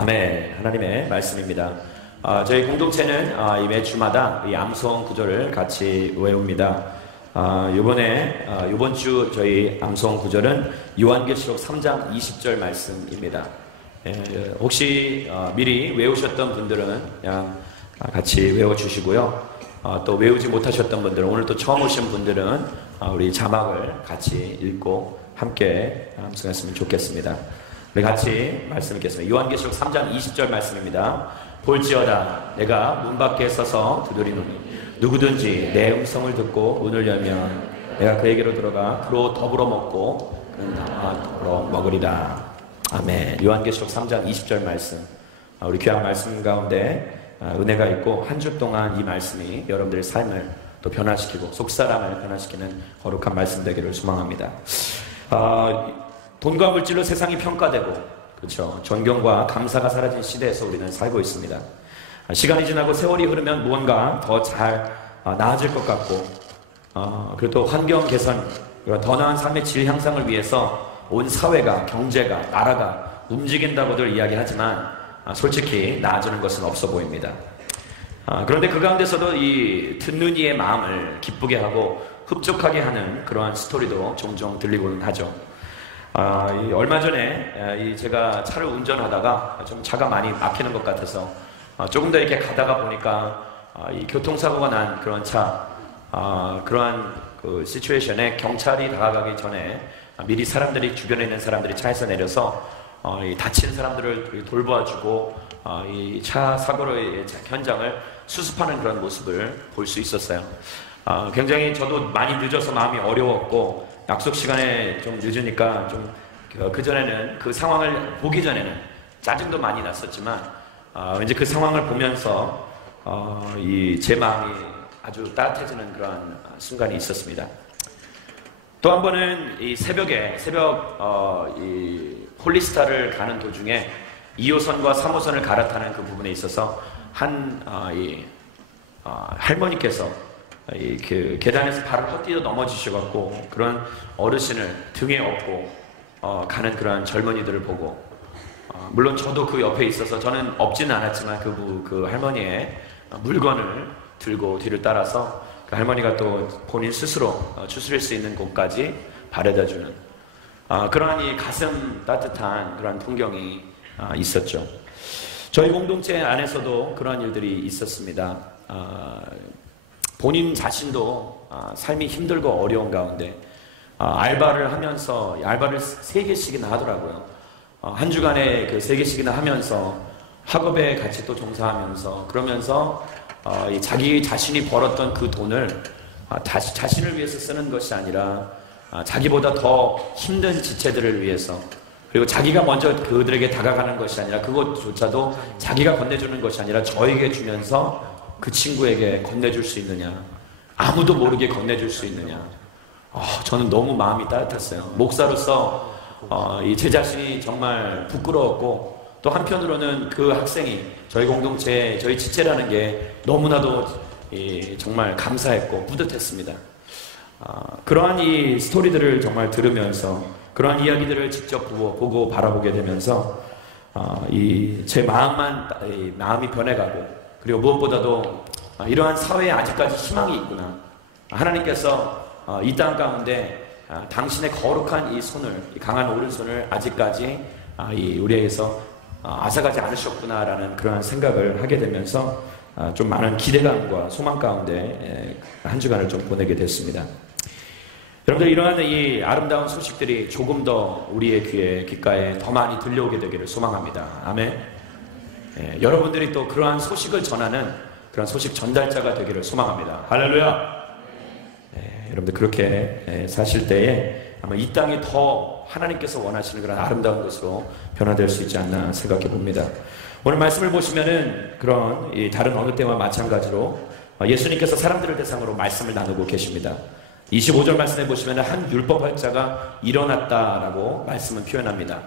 아멘. 하나님의 말씀입니다. 저희 공동체는 이 매주마다 이 암송 구절을 같이 외웁니다. 이번 주 저희 암송 구절은 요한계시록 3장 20절 말씀입니다. 혹시 미리 외우셨던 분들은 그냥 같이 외워주시고요. 또 외우지 못하셨던 분들은, 오늘 또 처음 오신 분들은 우리 자막을 같이 읽고 함께 암송했으면 좋겠습니다. 우리 같이 말씀 읽겠습니다. 요한계시록 3장 20절 말씀입니다. 볼지어다 내가 문 밖에 서서 두드리노니 누구든지 내 음성을 듣고 문을 열면 내가 그에게로 들어가 그로 더불어 먹고 그는 나와 더불어 먹으리라. 아멘. 요한계시록 3장 20절 말씀, 우리 귀한 말씀 가운데 은혜가 있고 한 주 동안 이 말씀이 여러분들의 삶을 또 변화시키고 속사람을 변화시키는 거룩한 말씀 되기를 소망합니다. 돈과 물질로 세상이 평가되고, 그렇죠, 존경과 감사가 사라진 시대에서 우리는 살고 있습니다. 시간이 지나고 세월이 흐르면 무언가 더 잘 나아질 것 같고, 그리고 또 환경 개선, 더 나은 삶의 질 향상을 위해서 온 사회가, 경제가, 나라가 움직인다고들 이야기하지만 솔직히 나아지는 것은 없어 보입니다. 그런데 그 가운데서도 이 듣는 이의 마음을 기쁘게 하고 흡족하게 하는 그러한 스토리도 종종 들리고는 하죠. 얼마 전에 제가 차를 운전하다가 좀 차가 많이 막히는 것 같아서 조금 더 이렇게 가다가 보니까 이 교통사고가 난 그런 그러한 그 시츄에이션에 경찰이 다가가기 전에 미리 주변에 있는 사람들이 차에서 내려서 다친 사람들을 돌보아주고 이 차 사고의 현장을 수습하는 그런 모습을 볼 수 있었어요. 굉장히 저도 많이 늦어서 마음이 어려웠고, 약속 시간에 좀 늦으니까 좀 그전에는 그 상황을 보기 전에는 짜증도 많이 났었지만 왠지 그 상황을 보면서 제 마음이 아주 따뜻해지는 그런 순간이 있었습니다. 또 한 번은 이 새벽 이 홀리스타를 가는 도중에 2호선과 3호선을 갈아타는 그 부분에 있어서 할머니께서 그 계단에서 발을 헛디뎌 넘어지셔갖고 그런 어르신을 등에 업고 가는 그런 젊은이들을 보고, 물론 저도 그 옆에 있어서 저는 업지는 않았지만 그 할머니의 물건을 들고 뒤를 따라서 그 할머니가 또 본인 스스로 추스릴 수 있는 곳까지 바래다주는 그러한 이 가슴 따뜻한 그런 풍경이 있었죠. 저희 공동체 안에서도 그런 일들이 있었습니다. 본인 자신도 삶이 힘들고 어려운 가운데 알바를 하면서 알바를 3개씩이나 하더라고요. 한 주간에 그 3개씩이나 하면서 학업에 같이 또 종사하면서, 그러면서 자기 자신이 벌었던 그 돈을 자신을 위해서 쓰는 것이 아니라 자기보다 더 힘든 지체들을 위해서, 그리고 자기가 먼저 그들에게 다가가는 것이 아니라 그것조차도 자기가 건네주는 것이 아니라 저에게 주면서 그 친구에게 건네줄 수 있느냐, 아무도 모르게 건네줄 수 있느냐. 저는 너무 마음이 따뜻했어요. 목사로서 제 자신이 정말 부끄러웠고, 또 한편으로는 그 학생이 저희 공동체, 저희 지체라는 게 너무나도 정말 감사했고 뿌듯했습니다. 그러한 이 스토리들을 정말 들으면서, 그러한 이야기들을 직접 보고 바라보게 되면서 제 마음이 변해가고, 그리고 무엇보다도 이러한 사회에 아직까지 희망이 있구나. 하나님께서 이 땅 가운데 당신의 거룩한 이 손을, 이 강한 오른손을 아직까지 우리에게서 앗아가지 않으셨구나라는 그러한 생각을 하게 되면서 좀 많은 기대감과 소망 가운데 한 주간을 좀 보내게 됐습니다. 여러분들, 이러한 이 아름다운 소식들이 조금 더 우리의 귓가에 더 많이 들려오게 되기를 소망합니다. 아멘. 여러분들이 또 그러한 소식을 전하는 그런 소식 전달자가 되기를 소망합니다. 할렐루야. 여러분들 그렇게 사실 때에 아마 이 땅이 더 하나님께서 원하시는 그런 아름다운 것으로 변화될 수 있지 않나 생각해 봅니다. 오늘 말씀을 보시면은 그런 다른 어느 때와 마찬가지로 예수님께서 사람들을 대상으로 말씀을 나누고 계십니다. 25절 말씀에 보시면은 한 율법학자가 일어났다라고 말씀은 표현합니다.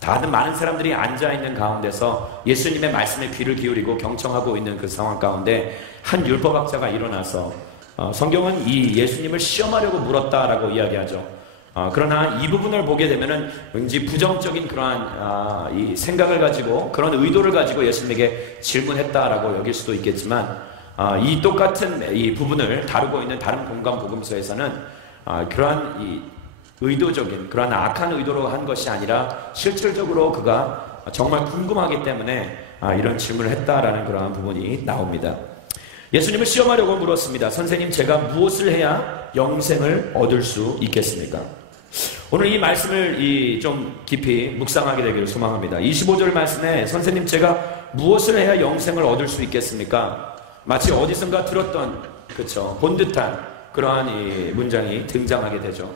다른 많은 사람들이 앉아있는 가운데서 예수님의 말씀에 귀를 기울이고 경청하고 있는 그 상황 가운데 한 율법학자가 일어나서 성경은 이 예수님을 시험하려고 물었다라고 이야기하죠. 그러나 이 부분을 보게 되면은 왠지 부정적인 그러한 이 생각을 가지고 그런 의도를 가지고 예수님에게 질문했다라고 여길 수도 있겠지만 이 똑같은 이 부분을 다루고 있는 다른 공간 복음서에서는 그러한 이 의도적인 그러한 악한 의도로 한 것이 아니라 실질적으로 그가 정말 궁금하기 때문에 이런 질문을 했다라는 그러한 부분이 나옵니다. 예수님을 시험하려고 물었습니다. 선생님, 제가 무엇을 해야 영생을 얻을 수 있겠습니까? 오늘 이 말씀을 좀 깊이 묵상하게 되기를 소망합니다. 25절 말씀에 선생님, 제가 무엇을 해야 영생을 얻을 수 있겠습니까? 마치 어디선가 들었던 본 듯한 그러한 이 문장이 등장하게 되죠.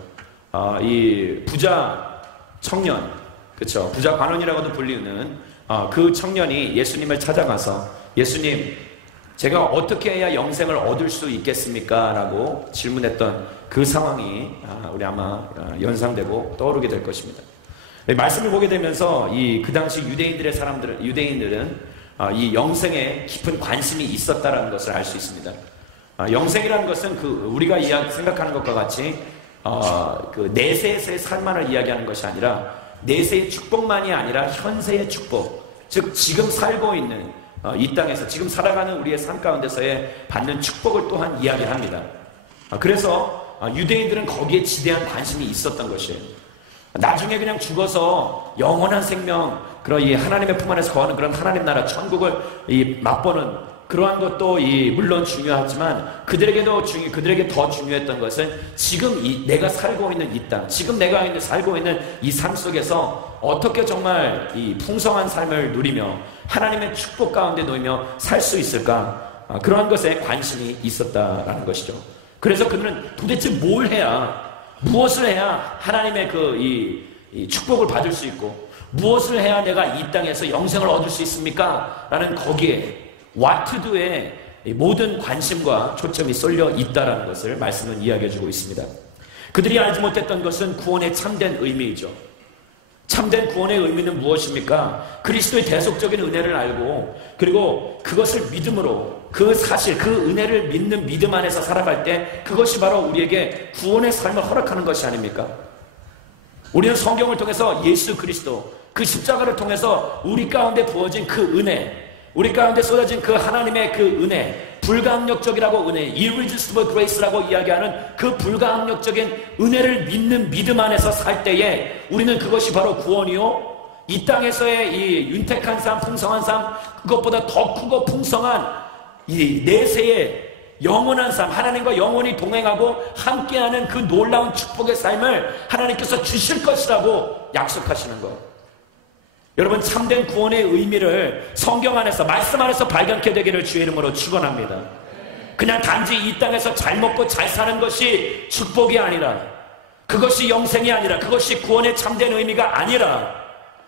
이 부자 청년, 부자 관원이라고도 불리는 그 청년이 예수님을 찾아가서 예수님, 제가 어떻게 해야 영생을 얻을 수 있겠습니까? 라고 질문했던 그 상황이 우리 아마 연상되고 떠오르게 될 것입니다. 말씀을 보게 되면서 그 당시 유대인들은 이 영생에 깊은 관심이 있었다라는 것을 알 수 있습니다. 영생이라는 것은 우리가 생각하는 것과 같이 그 내세에서의 삶만을 이야기하는 것이 아니라 내세의 축복만이 아니라 현세의 축복, 즉 지금 살고 있는 이 땅에서 지금 살아가는 우리의 삶 가운데서의 받는 축복을 또한 이야기합니다. 그래서 유대인들은 거기에 지대한 관심이 있었던 것이에요. 나중에 그냥 죽어서 영원한 생명, 그런 이 하나님의 품 안에서 거하는 그런 하나님 나라 천국을 맛보는 그러한 것도 물론 중요하지만 그들에게 더 중요했던 것은 지금 내가 살고 있는 이 땅, 지금 내가 살고 있는 이 삶 속에서 어떻게 정말 이 풍성한 삶을 누리며 하나님의 축복 가운데 놓이며 살 수 있을까? 그러한 것에 관심이 있었다라는 것이죠. 그래서 그들은 도대체 뭘 해야, 무엇을 해야 하나님의 이 축복을 받을 수 있고 무엇을 해야 내가 이 땅에서 영생을 얻을 수 있습니까? 라는 거기에 what to do에 모든 관심과 초점이 쏠려 있다는 것을 말씀은 이야기해주고 있습니다. 그들이 알지 못했던 것은 구원의 참된 의미이죠. 참된 구원의 의미는 무엇입니까? 그리스도의 대속적인 은혜를 알고 그리고 그것을 믿음으로 그 사실, 그 은혜를 믿는 믿음 안에서 살아갈 때 그것이 바로 우리에게 구원의 삶을 허락하는 것이 아닙니까? 우리는 성경을 통해서 예수 그리스도, 그 십자가를 통해서 우리 가운데 부어진 그 은혜, 우리 가운데 쏟아진 그 하나님의 그 은혜, 불가항력적이라고 은혜, irresistible grace라고 이야기하는 그 불가항력적인 은혜를 믿는 믿음 안에서 살 때에 우리는 그것이 바로 구원이요, 이 땅에서의 이 윤택한 삶, 풍성한 삶, 그것보다 더 크고 풍성한 이 내세의 영원한 삶, 하나님과 영원히 동행하고 함께하는 그 놀라운 축복의 삶을 하나님께서 주실 것이라고 약속하시는 거예요. 여러분, 참된 구원의 의미를 성경 안에서, 말씀 안에서 발견케 되기를 주의 이름으로 축원합니다. 그냥 단지 이 땅에서 잘 먹고 잘 사는 것이 축복이 아니라, 그것이 영생이 아니라, 그것이 구원의 참된 의미가 아니라,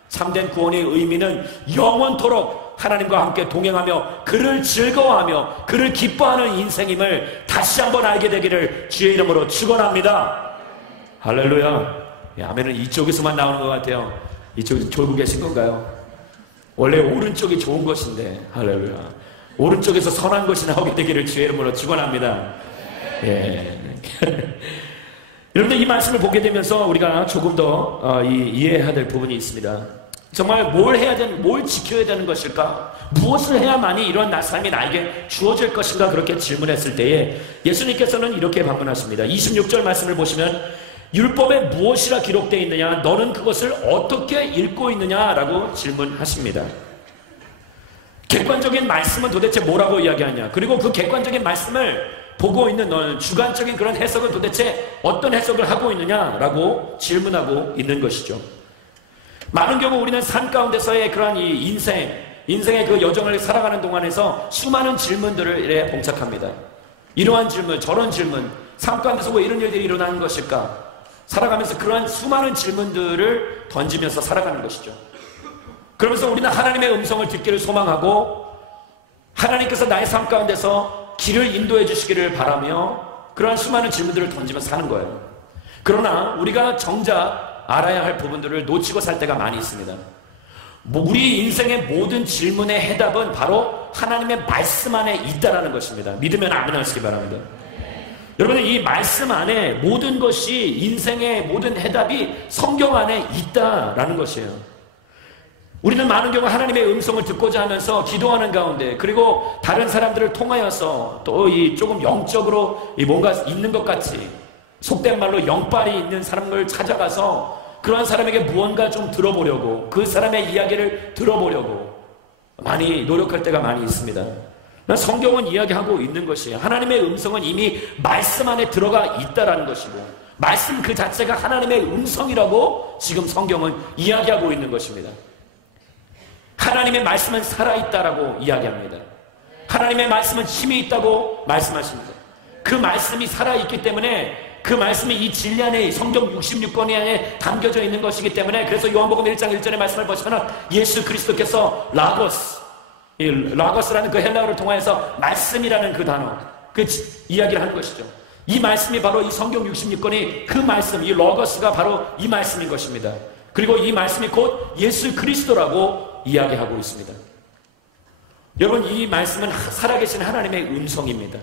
참된 구원의 의미는 영원토록 하나님과 함께 동행하며 그를 즐거워하며 그를 기뻐하는 인생임을 다시 한번 알게 되기를 주의 이름으로 축원합니다. 할렐루야. 아멘은 이쪽에서만 나오는 것 같아요. 이쪽에서 졸고 계신 건가요? 원래 오른쪽이 좋은 것인데, 할렐루야. 오른쪽에서 선한 것이 나오게 되기를 주의 이름으로 축원합니다. 예. 여러분들, 이 말씀을 보게 되면서 우리가 조금 더 이해해야 될 부분이 있습니다. 정말 뭘 지켜야 되는 것일까? 무엇을 해야만이 이런 삶이 나에게 주어질 것인가? 그렇게 질문했을 때에 예수님께서는 이렇게 반문하십니다. 26절 말씀을 보시면 율법에 무엇이라 기록되어 있느냐? 너는 그것을 어떻게 읽고 있느냐라고 질문하십니다. 객관적인 말씀은 도대체 뭐라고 이야기하냐? 그리고 그 객관적인 말씀을 보고 있는 너는 주관적인 그런 해석은 도대체 어떤 해석을 하고 있느냐라고 질문하고 있는 것이죠. 많은 경우 우리는 삶 가운데서의 그러한 이 인생의 그 여정을 살아가는 동안에서 수많은 질문들에 봉착합니다. 이러한 질문, 저런 질문, 삶 가운데서 왜 이런 일들이 일어나는 것일까? 살아가면서 그러한 수많은 질문들을 던지면서 살아가는 것이죠. 그러면서 우리는 하나님의 음성을 듣기를 소망하고 하나님께서 나의 삶 가운데서 길을 인도해 주시기를 바라며 그러한 수많은 질문들을 던지면서 사는 거예요. 그러나 우리가 정작 알아야 할 부분들을 놓치고 살 때가 많이 있습니다. 우리 인생의 모든 질문의 해답은 바로 하나님의 말씀 안에 있다라는 것입니다. 믿으면 아멘 하시기 바랍니다. 여러분, 이 말씀 안에 모든 것이, 인생의 모든 해답이 성경 안에 있다라는 것이에요. 우리는 많은 경우 하나님의 음성을 듣고자 하면서 기도하는 가운데, 그리고 다른 사람들을 통하여서 또 이 조금 영적으로 이 뭔가 있는 것 같이, 속된 말로 영빨이 있는 사람을 찾아가서 그러한 사람에게 무언가 좀 들어보려고, 그 사람의 이야기를 들어보려고 많이 노력할 때가 많이 있습니다. 성경은 이야기하고 있는 것이에요. 하나님의 음성은 이미 말씀 안에 들어가 있다라는 것이고, 말씀 그 자체가 하나님의 음성이라고 지금 성경은 이야기하고 있는 것입니다. 하나님의 말씀은 살아있다라고 이야기합니다. 하나님의 말씀은 힘이 있다고 말씀하십니다. 그 말씀이 살아있기 때문에, 그 말씀이 이 진리 안에, 성경 66권이 안에 담겨져 있는 것이기 때문에, 그래서 요한복음 1장 1절의 말씀을 보시면 예수 그리스도께서 라고스, 이 라고스라는 그 헬라어를 통해서 말씀이라는 그 단어, 그 이야기를 하는 것이죠. 이 말씀이 바로 이 성경 66권이 그 말씀, 이 로고스가 바로 이 말씀인 것입니다. 그리고 이 말씀이 곧 예수 그리스도라고 이야기하고 있습니다. 여러분, 이 말씀은 살아계신 하나님의 음성입니다.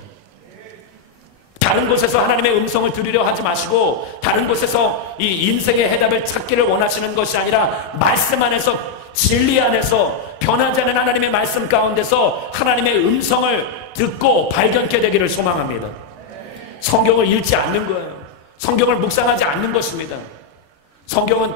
다른 곳에서 하나님의 음성을 들으려 하지 마시고, 다른 곳에서 이 인생의 해답을 찾기를 원하시는 것이 아니라, 말씀 안에서, 진리 안에서, 변하지 않은 하나님의 말씀 가운데서 하나님의 음성을 듣고 발견케 되기를 소망합니다. 성경을 읽지 않는 거예요. 성경을 묵상하지 않는 것입니다. 성경은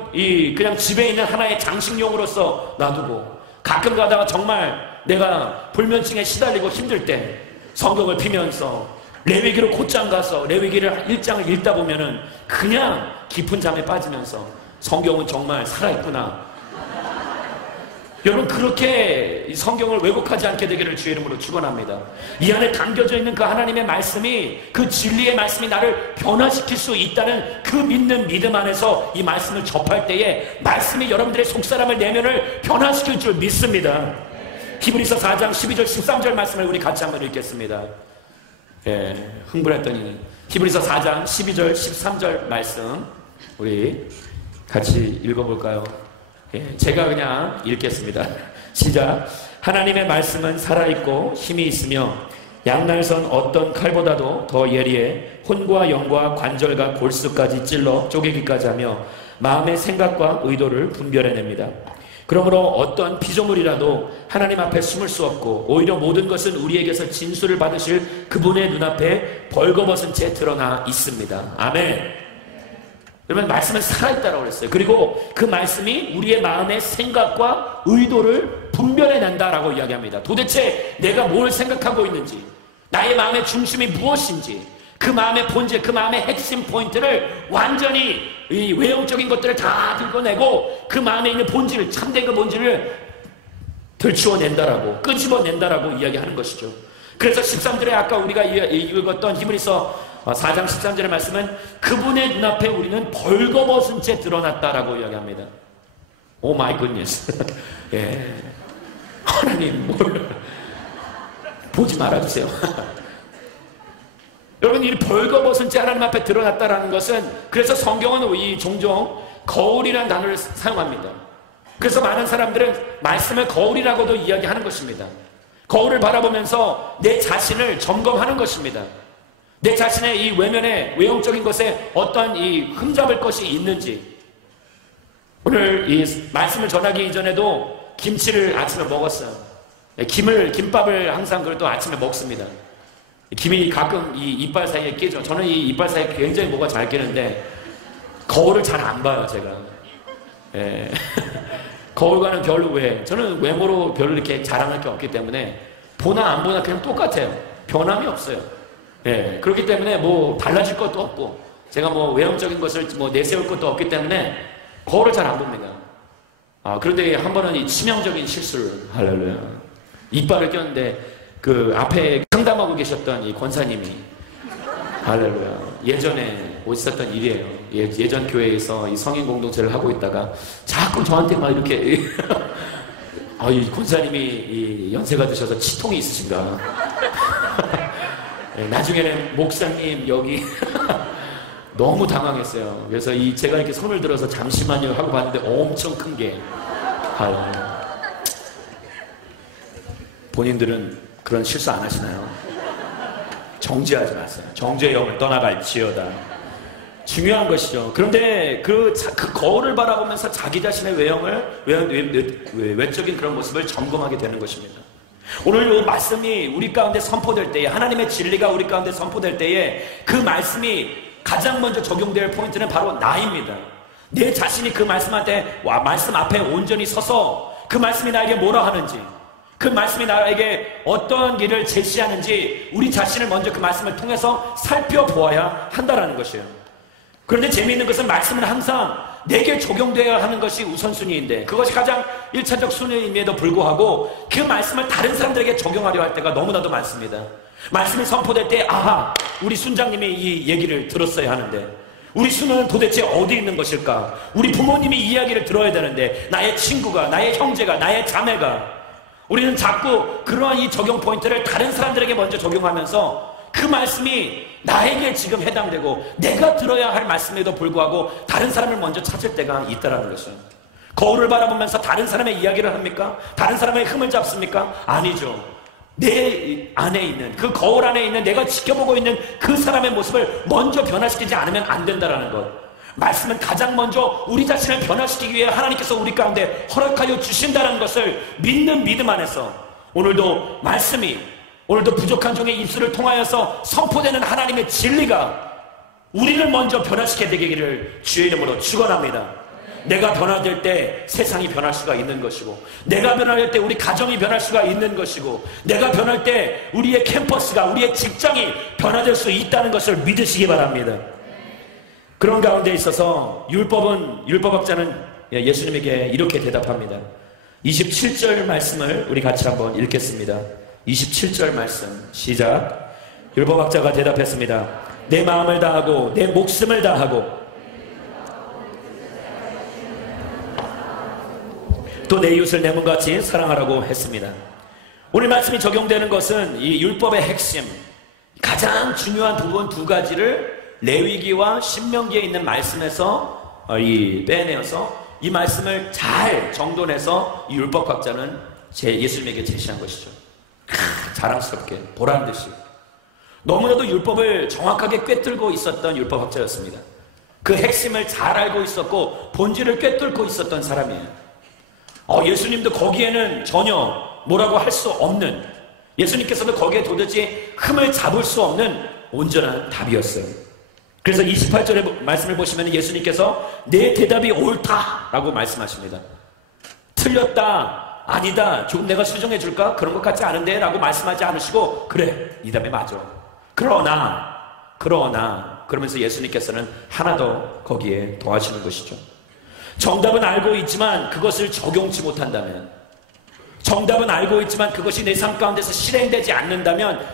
그냥 집에 있는 하나의 장식용으로서 놔두고, 가끔 가다가 정말 내가 불면증에 시달리고 힘들 때 성경을 피면서 레위기로 곧장 가서 레위기를 1장을 읽다 보면은 그냥 깊은 잠에 빠지면서 성경은 정말 살아있구나. 여러분, 그렇게 성경을 왜곡하지 않게 되기를 주의 이름으로 축원합니다. 이 안에 담겨져 있는 그 하나님의 말씀이, 그 진리의 말씀이 나를 변화시킬 수 있다는 그 믿는 믿음 안에서 이 말씀을 접할 때에 말씀이 여러분들의 속사람을, 내면을 변화시킬 줄 믿습니다. 히브리서 4장 12절 13절 말씀을 우리 같이 한번 읽겠습니다. 흥분했더니 히브리서 4장 12절 13절 말씀 우리 같이 읽어볼까요? 제가 그냥 읽겠습니다. 시작. 하나님의 말씀은 살아있고 힘이 있으며 양날선 어떤 칼보다도 더 예리해 혼과 영과 관절과 골수까지 찔러 쪼개기까지 하며 마음의 생각과 의도를 분별해냅니다. 그러므로 어떤 피조물이라도 하나님 앞에 숨을 수 없고, 오히려 모든 것은 우리에게서 진술을 받으실 그분의 눈앞에 벌거벗은 채 드러나 있습니다. 아멘. 여러분, 말씀은 살아있다라고 그랬어요. 그리고 그 말씀이 우리의 마음의 생각과 의도를 분별해낸다라고 이야기합니다. 도대체 내가 뭘 생각하고 있는지, 나의 마음의 중심이 무엇인지, 그 마음의 본질, 그 마음의 핵심 포인트를 완전히 이 외형적인 것들을 다 들고내고 그 마음에 있는 본질을, 참된 그 본질을 들추어낸다라고, 끄집어낸다라고 이야기하는 것이죠. 그래서 13절에 아까 우리가 읽었던 히브리서 4장 13절의 말씀은 그분의 눈앞에 우리는 벌거벗은 채 드러났다라고 이야기합니다. 오 마이 굿니스. 예. 하나님, 뭘 보지 말아주세요. 여러분, 이 벌거벗은 채 하나님 앞에 드러났다라는 것은, 그래서 성경은 이 종종 거울이라는 단어를 사용합니다. 그래서 많은 사람들은 말씀을 거울이라고도 이야기하는 것입니다. 거울을 바라보면서 내 자신을 점검하는 것입니다. 내 자신의 이 외면에, 외형적인 것에 어떤 이 흠잡을 것이 있는지. 오늘 이 말씀을 전하기 이전에도 김치를 아침에 먹었어요. 김밥을 항상 그래도 아침에 먹습니다. 김이 가끔 이 이빨 사이에 끼죠. 저는 이 이빨 사이에 굉장히 뭐가 잘 끼는데 거울을 잘 안 봐요, 제가. 예. 거울과는 별로 저는 외모로 별로 이렇게 자랑할 게 없기 때문에 보나 안 보나 그냥 똑같아요. 변함이 없어요. 예. 그렇기 때문에 뭐 달라질 것도 없고, 제가 뭐 외형적인 것을 뭐 내세울 것도 없기 때문에 거울을 잘 안 봅니다. 그런데 한 번은 이 치명적인 실수를, 할렐루야, 이빨을 꼈는데 그 앞에 상담하고 계셨던 이 권사님이, 할렐루야, 예전에 있었던 일이에요. 예전 교회에서 이 성인 공동체를 하고 있다가 자꾸 저한테 막 이렇게 이 권사님이 이 연세가 드셔서 치통이 있으신가. 나중에는 목사님 여기 너무 당황했어요. 그래서 제가 이렇게 손을 들어서 잠시만요 하고 봤는데 엄청 큰 게, 본인들은 그런 실수 안 하시나요? 정죄하지 마세요. 정죄의 영을 떠나갈지어다. 중요한 것이죠. 그런데 그 거울을 바라보면서 자기 자신의 외적인 그런 모습을 점검하게 되는 것입니다. 오늘 이 말씀이 우리 가운데 선포될 때에, 하나님의 진리가 우리 가운데 선포될 때에 그 말씀이 가장 먼저 적용될 포인트는 바로 나입니다. 내 자신이 그 말씀 앞에 온전히 서서 그 말씀이 나에게 뭐라 하는지, 그 말씀이 나에게 어떠한 길을 제시하는지 우리 자신을 먼저 그 말씀을 통해서 살펴보아야 한다는 것이에요. 그런데 재미있는 것은 말씀은 항상 내게 적용되어야 하는 것이 우선순위인데, 그것이 가장 1차적 순위임에도 불구하고 그 말씀을 다른 사람들에게 적용하려 할 때가 너무나도 많습니다. 말씀이 선포될 때, 아하, 우리 순장님이 이 얘기를 들었어야 하는데, 우리 순은 도대체 어디 있는 것일까? 우리 부모님이 이 이야기를 들어야 되는데, 나의 친구가, 나의 형제가, 나의 자매가, 우리는 자꾸 그러한 이 적용 포인트를 다른 사람들에게 먼저 적용하면서 그 말씀이 나에게 지금 해당되고 내가 들어야 할 말씀에도 불구하고 다른 사람을 먼저 찾을 때가 있다는 것은, 거울을 바라보면서 다른 사람의 이야기를 합니까? 다른 사람의 흠을 잡습니까? 아니죠. 내 안에 있는, 그 거울 안에 있는 내가 지켜보고 있는 그 사람의 모습을 먼저 변화시키지 않으면 안 된다는 것. 말씀은 가장 먼저 우리 자신을 변화시키기 위해 하나님께서 우리 가운데 허락하여 주신다는 것을 믿는 믿음 안에서, 오늘도 말씀이, 오늘도 부족한 종의 입술을 통하여서 선포되는 하나님의 진리가 우리를 먼저 변화시켜 되기를 주의 이름으로 축원합니다. 내가 변화될 때 세상이 변할 수가 있는 것이고, 내가 변할 때 우리 가정이 변할 수가 있는 것이고, 내가 변할 때 우리의 캠퍼스가, 우리의 직장이 변화될 수 있다는 것을 믿으시기 바랍니다. 그런 가운데 있어서 율법학자는 예수님에게 이렇게 대답합니다. 27절 말씀을 우리 같이 한번 읽겠습니다. 27절 말씀 시작. 율법학자가 대답했습니다. 내 마음을 다하고 내 목숨을 다하고 또 내 이웃을 내 몸같이 사랑하라고 했습니다. 오늘 말씀이 적용되는 것은 이 율법의 핵심, 가장 중요한 부분 두 가지를 레위기와 신명기에 있는 말씀에서 빼내어서 이 말씀을 잘 정돈해서 이 율법학자는 예수님에게 제시한 것이죠. 자랑스럽게 보란듯이 너무나도 율법을 정확하게 꿰뚫고 있었던 율법학자였습니다. 그 핵심을 잘 알고 있었고 본질을 꿰뚫고 있었던 사람이에요. 예수님도 거기에는 전혀 뭐라고 할 수 없는, 예수님께서도 거기에 도대체 흠을 잡을 수 없는 온전한 답이었어요. 그래서 28절의 말씀을 보시면 예수님께서 내 대답이 옳다라고 말씀하십니다. 틀렸다, 아니다, 조금 내가 수정해 줄까? 그런 것 같지 않은데? 라고 말씀하지 않으시고, 그래, 이 답이 맞아. 그러나 그러면서 예수님께서는 하나 더 거기에 더하시는 것이죠. 정답은 알고 있지만 그것을 적용치 못한다면, 정답은 알고 있지만 그것이 내 삶 가운데서 실현되지 않는다면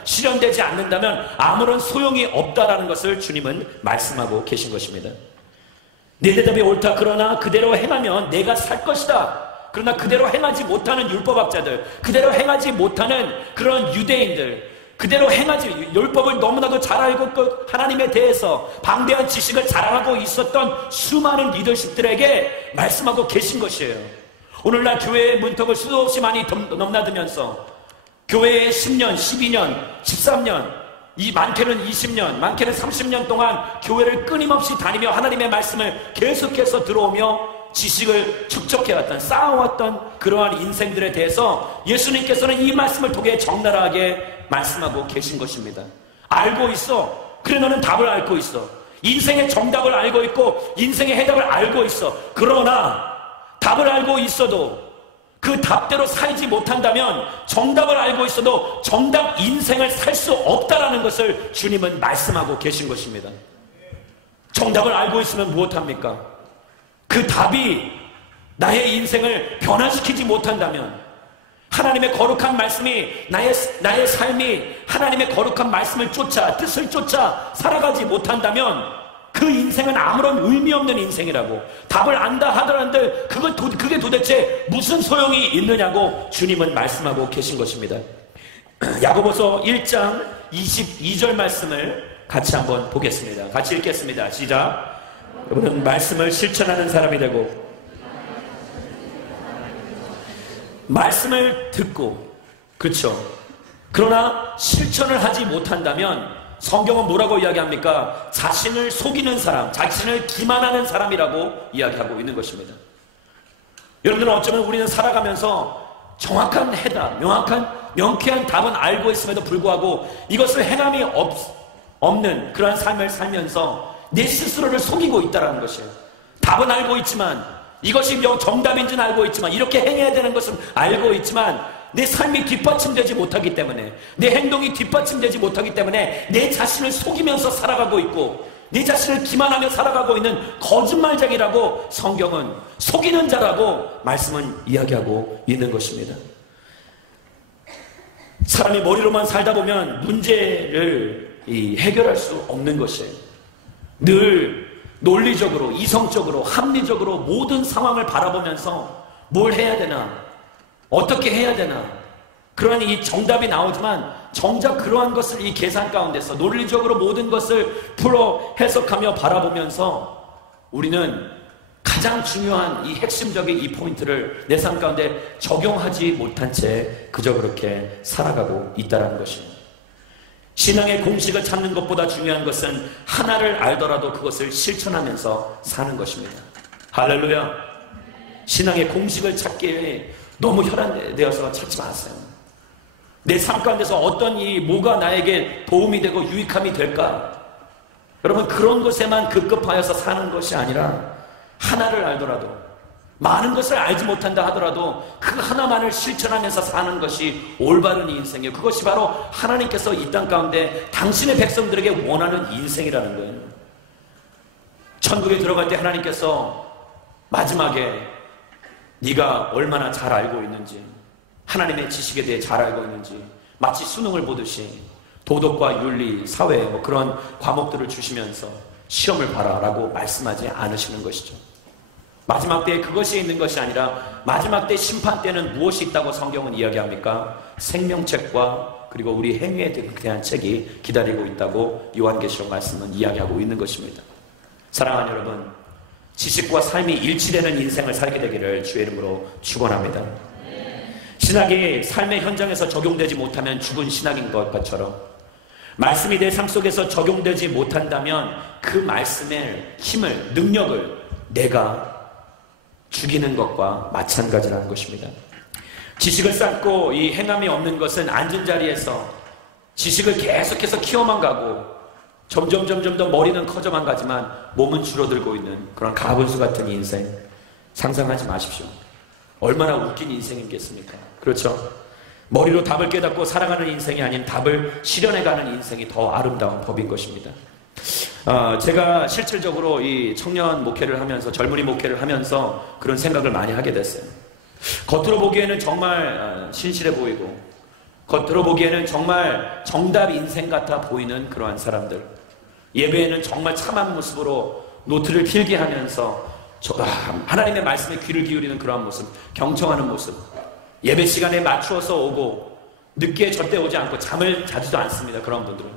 아무런 소용이 없다라는 것을 주님은 말씀하고 계신 것입니다. 내 대답이 옳다. 그러나 그대로 행하면 내가 살 것이다. 그러나 그대로 행하지 못하는 율법학자들, 그대로 행하지 못하는 그런 유대인들, 그대로 행하지, 율법을 너무나도 잘 알고 있고 하나님에 대해서 방대한 지식을 자랑하고 있었던 수많은 리더십들에게 말씀하고 계신 것이에요. 오늘날 교회의 문턱을 수도 없이 많이 넘나들면서 교회의 10년, 12년, 13년, 많게는 20년, 많게는 30년 동안 교회를 끊임없이 다니며 하나님의 말씀을 계속해서 들어오며 지식을 축적해왔던, 쌓아왔던 그러한 인생들에 대해서 예수님께서는 이 말씀을 통해 적나라하게 말씀하고 계신 것입니다. 알고 있어. 그래, 너는 답을 알고 있어. 인생의 정답을 알고 있고 인생의 해답을 알고 있어. 그러나 답을 알고 있어도 그 답대로 살지 못한다면, 정답을 알고 있어도 정답 인생을 살 수 없다라는 것을 주님은 말씀하고 계신 것입니다. 정답을 알고 있으면 무엇합니까? 그 답이 나의 인생을 변화시키지 못한다면, 하나님의 거룩한 말씀이 나의 삶이 하나님의 거룩한 말씀을 쫓아, 뜻을 쫓아 살아가지 못한다면 그 인생은 아무런 의미 없는 인생이라고, 답을 안다 하더라도 그게 도대체 무슨 소용이 있느냐고 주님은 말씀하고 계신 것입니다. 야고보서 1장 22절 말씀을 같이 한번 보겠습니다. 같이 읽겠습니다. 시작. 여러분은 말씀을 실천하는 사람이 되고 말씀을 듣고, 그렇죠, 그러나 실천을 하지 못한다면 성경은 뭐라고 이야기합니까? 자신을 속이는 사람, 자신을 기만하는 사람이라고 이야기하고 있는 것입니다. 여러분들은 어쩌면 우리는 살아가면서 정확한 해답, 명쾌한 답은 알고 있음에도 불구하고 이것을 행함이 없는 그러한 삶을 살면서 내 스스로를 속이고 있다는 것이에요. 답은 알고 있지만, 이것이 정답인지는 알고 있지만, 이렇게 행해야 되는 것은 알고 있지만 내 삶이 뒷받침되지 못하기 때문에, 내 행동이 뒷받침되지 못하기 때문에 내 자신을 속이면서 살아가고 있고, 내 자신을 기만하며 살아가고 있는 거짓말쟁이라고 성경은, 속이는 자라고 말씀은 이야기하고 있는 것입니다. 사람이 머리로만 살다 보면 문제를 해결할 수 없는 것이에요. 늘 논리적으로, 이성적으로, 합리적으로 모든 상황을 바라보면서 뭘 해야 되나, 어떻게 해야 되나, 그러한 이 정답이 나오지만 정작 그러한 것을 이 계산 가운데서 논리적으로 모든 것을 풀어 해석하며 바라보면서 우리는 가장 중요한 이 핵심적인 이 포인트를 내 삶 가운데 적용하지 못한 채 그저 그렇게 살아가고 있다는 것입니다. 신앙의 공식을 찾는 것보다 중요한 것은 하나를 알더라도 그것을 실천하면서 사는 것입니다. 할렐루야. 신앙의 공식을 찾기에 너무 혈안되어서 찾지 마세요. 내 삶 가운데서 어떤 뭐가 나에게 도움이 되고 유익함이 될까? 여러분, 그런 것에만 급급하여서 사는 것이 아니라 하나를 알더라도, 많은 것을 알지 못한다 하더라도 그 하나만을 실천하면서 사는 것이 올바른 인생이에요. 그것이 바로 하나님께서 이 땅 가운데 당신의 백성들에게 원하는 인생이라는 거예요. 천국에 들어갈 때 하나님께서 마지막에 네가 얼마나 잘 알고 있는지, 하나님의 지식에 대해 잘 알고 있는지, 마치 수능을 보듯이 도덕과 윤리, 사회 그런 과목들을 주시면서 시험을 봐라 라고 말씀하지 않으시는 것이죠. 마지막 때에 그것이 있는 것이 아니라 마지막 때 심판 때는 무엇이 있다고 성경은 이야기합니까? 생명책과 그리고 우리 행위에 대한 책이 기다리고 있다고 요한계시록 말씀은 이야기하고 있는 것입니다. 사랑하는 여러분, 지식과 삶이 일치되는 인생을 살게 되기를 주의 이름으로 축원합니다. 신학이 삶의 현장에서 적용되지 못하면 죽은 신학인 것처럼, 말씀이 내 삶 속에서 적용되지 못한다면 그 말씀의 힘을, 능력을 내가 죽이는 것과 마찬가지라는 것입니다. 지식을 쌓고 이 행함이 없는 것은 앉은 자리에서 지식을 계속해서 키워만 가고 점점 더 머리는 커져만 가지만 몸은 줄어들고 있는 그런 가분수 같은 인생 상상하지 마십시오. 얼마나 웃긴 인생이겠습니까? 그렇죠? 머리로 답을 깨닫고 살아가는 인생이 아닌 답을 실현해가는 인생이 더 아름다운 법인 것입니다. 제가 실질적으로 이 청년 목회를 하면서, 젊은이 목회를 하면서 그런 생각을 많이 하게 됐어요. 겉으로 보기에는 정말 신실해 보이고, 겉으로 보기에는 정말 정답 인생 같아 보이는 그러한 사람들, 예배에는 정말 참한 모습으로 노트를 필기하면서 하나님의 말씀에 귀를 기울이는 그러한 모습, 경청하는 모습, 예배 시간에 맞추어서 오고 늦게 절대 오지 않고 잠을 자지도 않습니다. 그런 분들은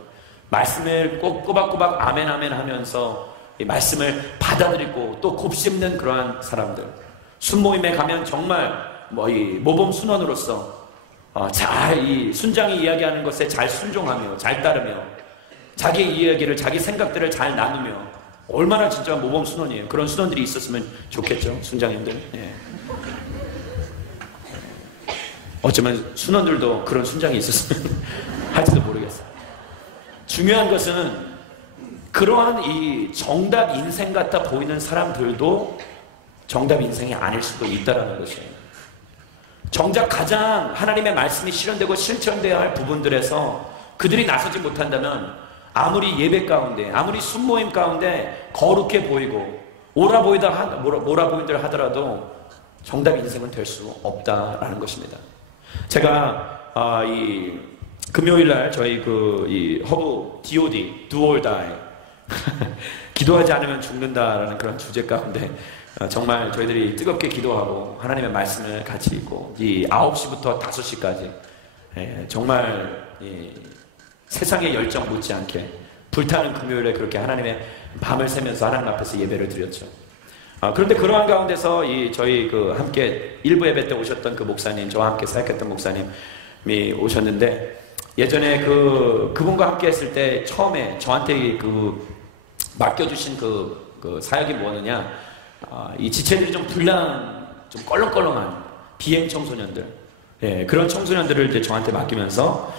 말씀을 꼭 꼬박꼬박 아멘 하면서 이 말씀을 받아들이고 또 곱씹는 그러한 사람들, 순모임에 가면 정말 이 모범 순원으로서 잘 이 순장이 이야기하는 것에 잘 순종하며 잘 따르며 자기 이야기를, 자기 생각들을 잘 나누며, 얼마나 진짜 모범 순원이에요. 그런 순원들이 있었으면 좋겠죠, 순장님들. 예. 어쩌면 순원들도 그런 순장이 있었으면 할지도 모르겠어요. 중요한 것은 그러한 이 정답 인생 같아 보이는 사람들도 정답 인생이 아닐 수도 있다는 것이에요. 정작 가장 하나님의 말씀이 실현되고 실천되어야 할 부분들에서 그들이 나서지 못한다면 아무리 예배 가운데, 아무리 순모임 가운데 거룩해 보이고 뭐라 보이들 하더라도 정답 인생은 될 수 없다라는 것입니다. 제가 이 금요일날 저희 이 허브 DOD, Do or Die 기도하지 않으면 죽는다라는 그런 주제 가운데 정말 저희들이 뜨겁게 기도하고 하나님의 말씀을 같이 읽고 이 9시부터 5시까지 정말 세상의 열정 못지않게 불타는 금요일에 그렇게 하나님의 밤을 새면서 하나님 앞에서 예배를 드렸죠. 그런데 그러한 가운데서 저희 함께 일부 예배 때 오셨던 그 목사님, 저와 함께 사역했던 목사님이 오셨는데 예전에 그분과 함께 했을 때 처음에 저한테 맡겨주신 그 사역이 뭐느냐, 이 지체들이 좀 좀 껄렁껄렁한 비행 청소년들, 예, 그런 청소년들을 이제 저한테 맡기면서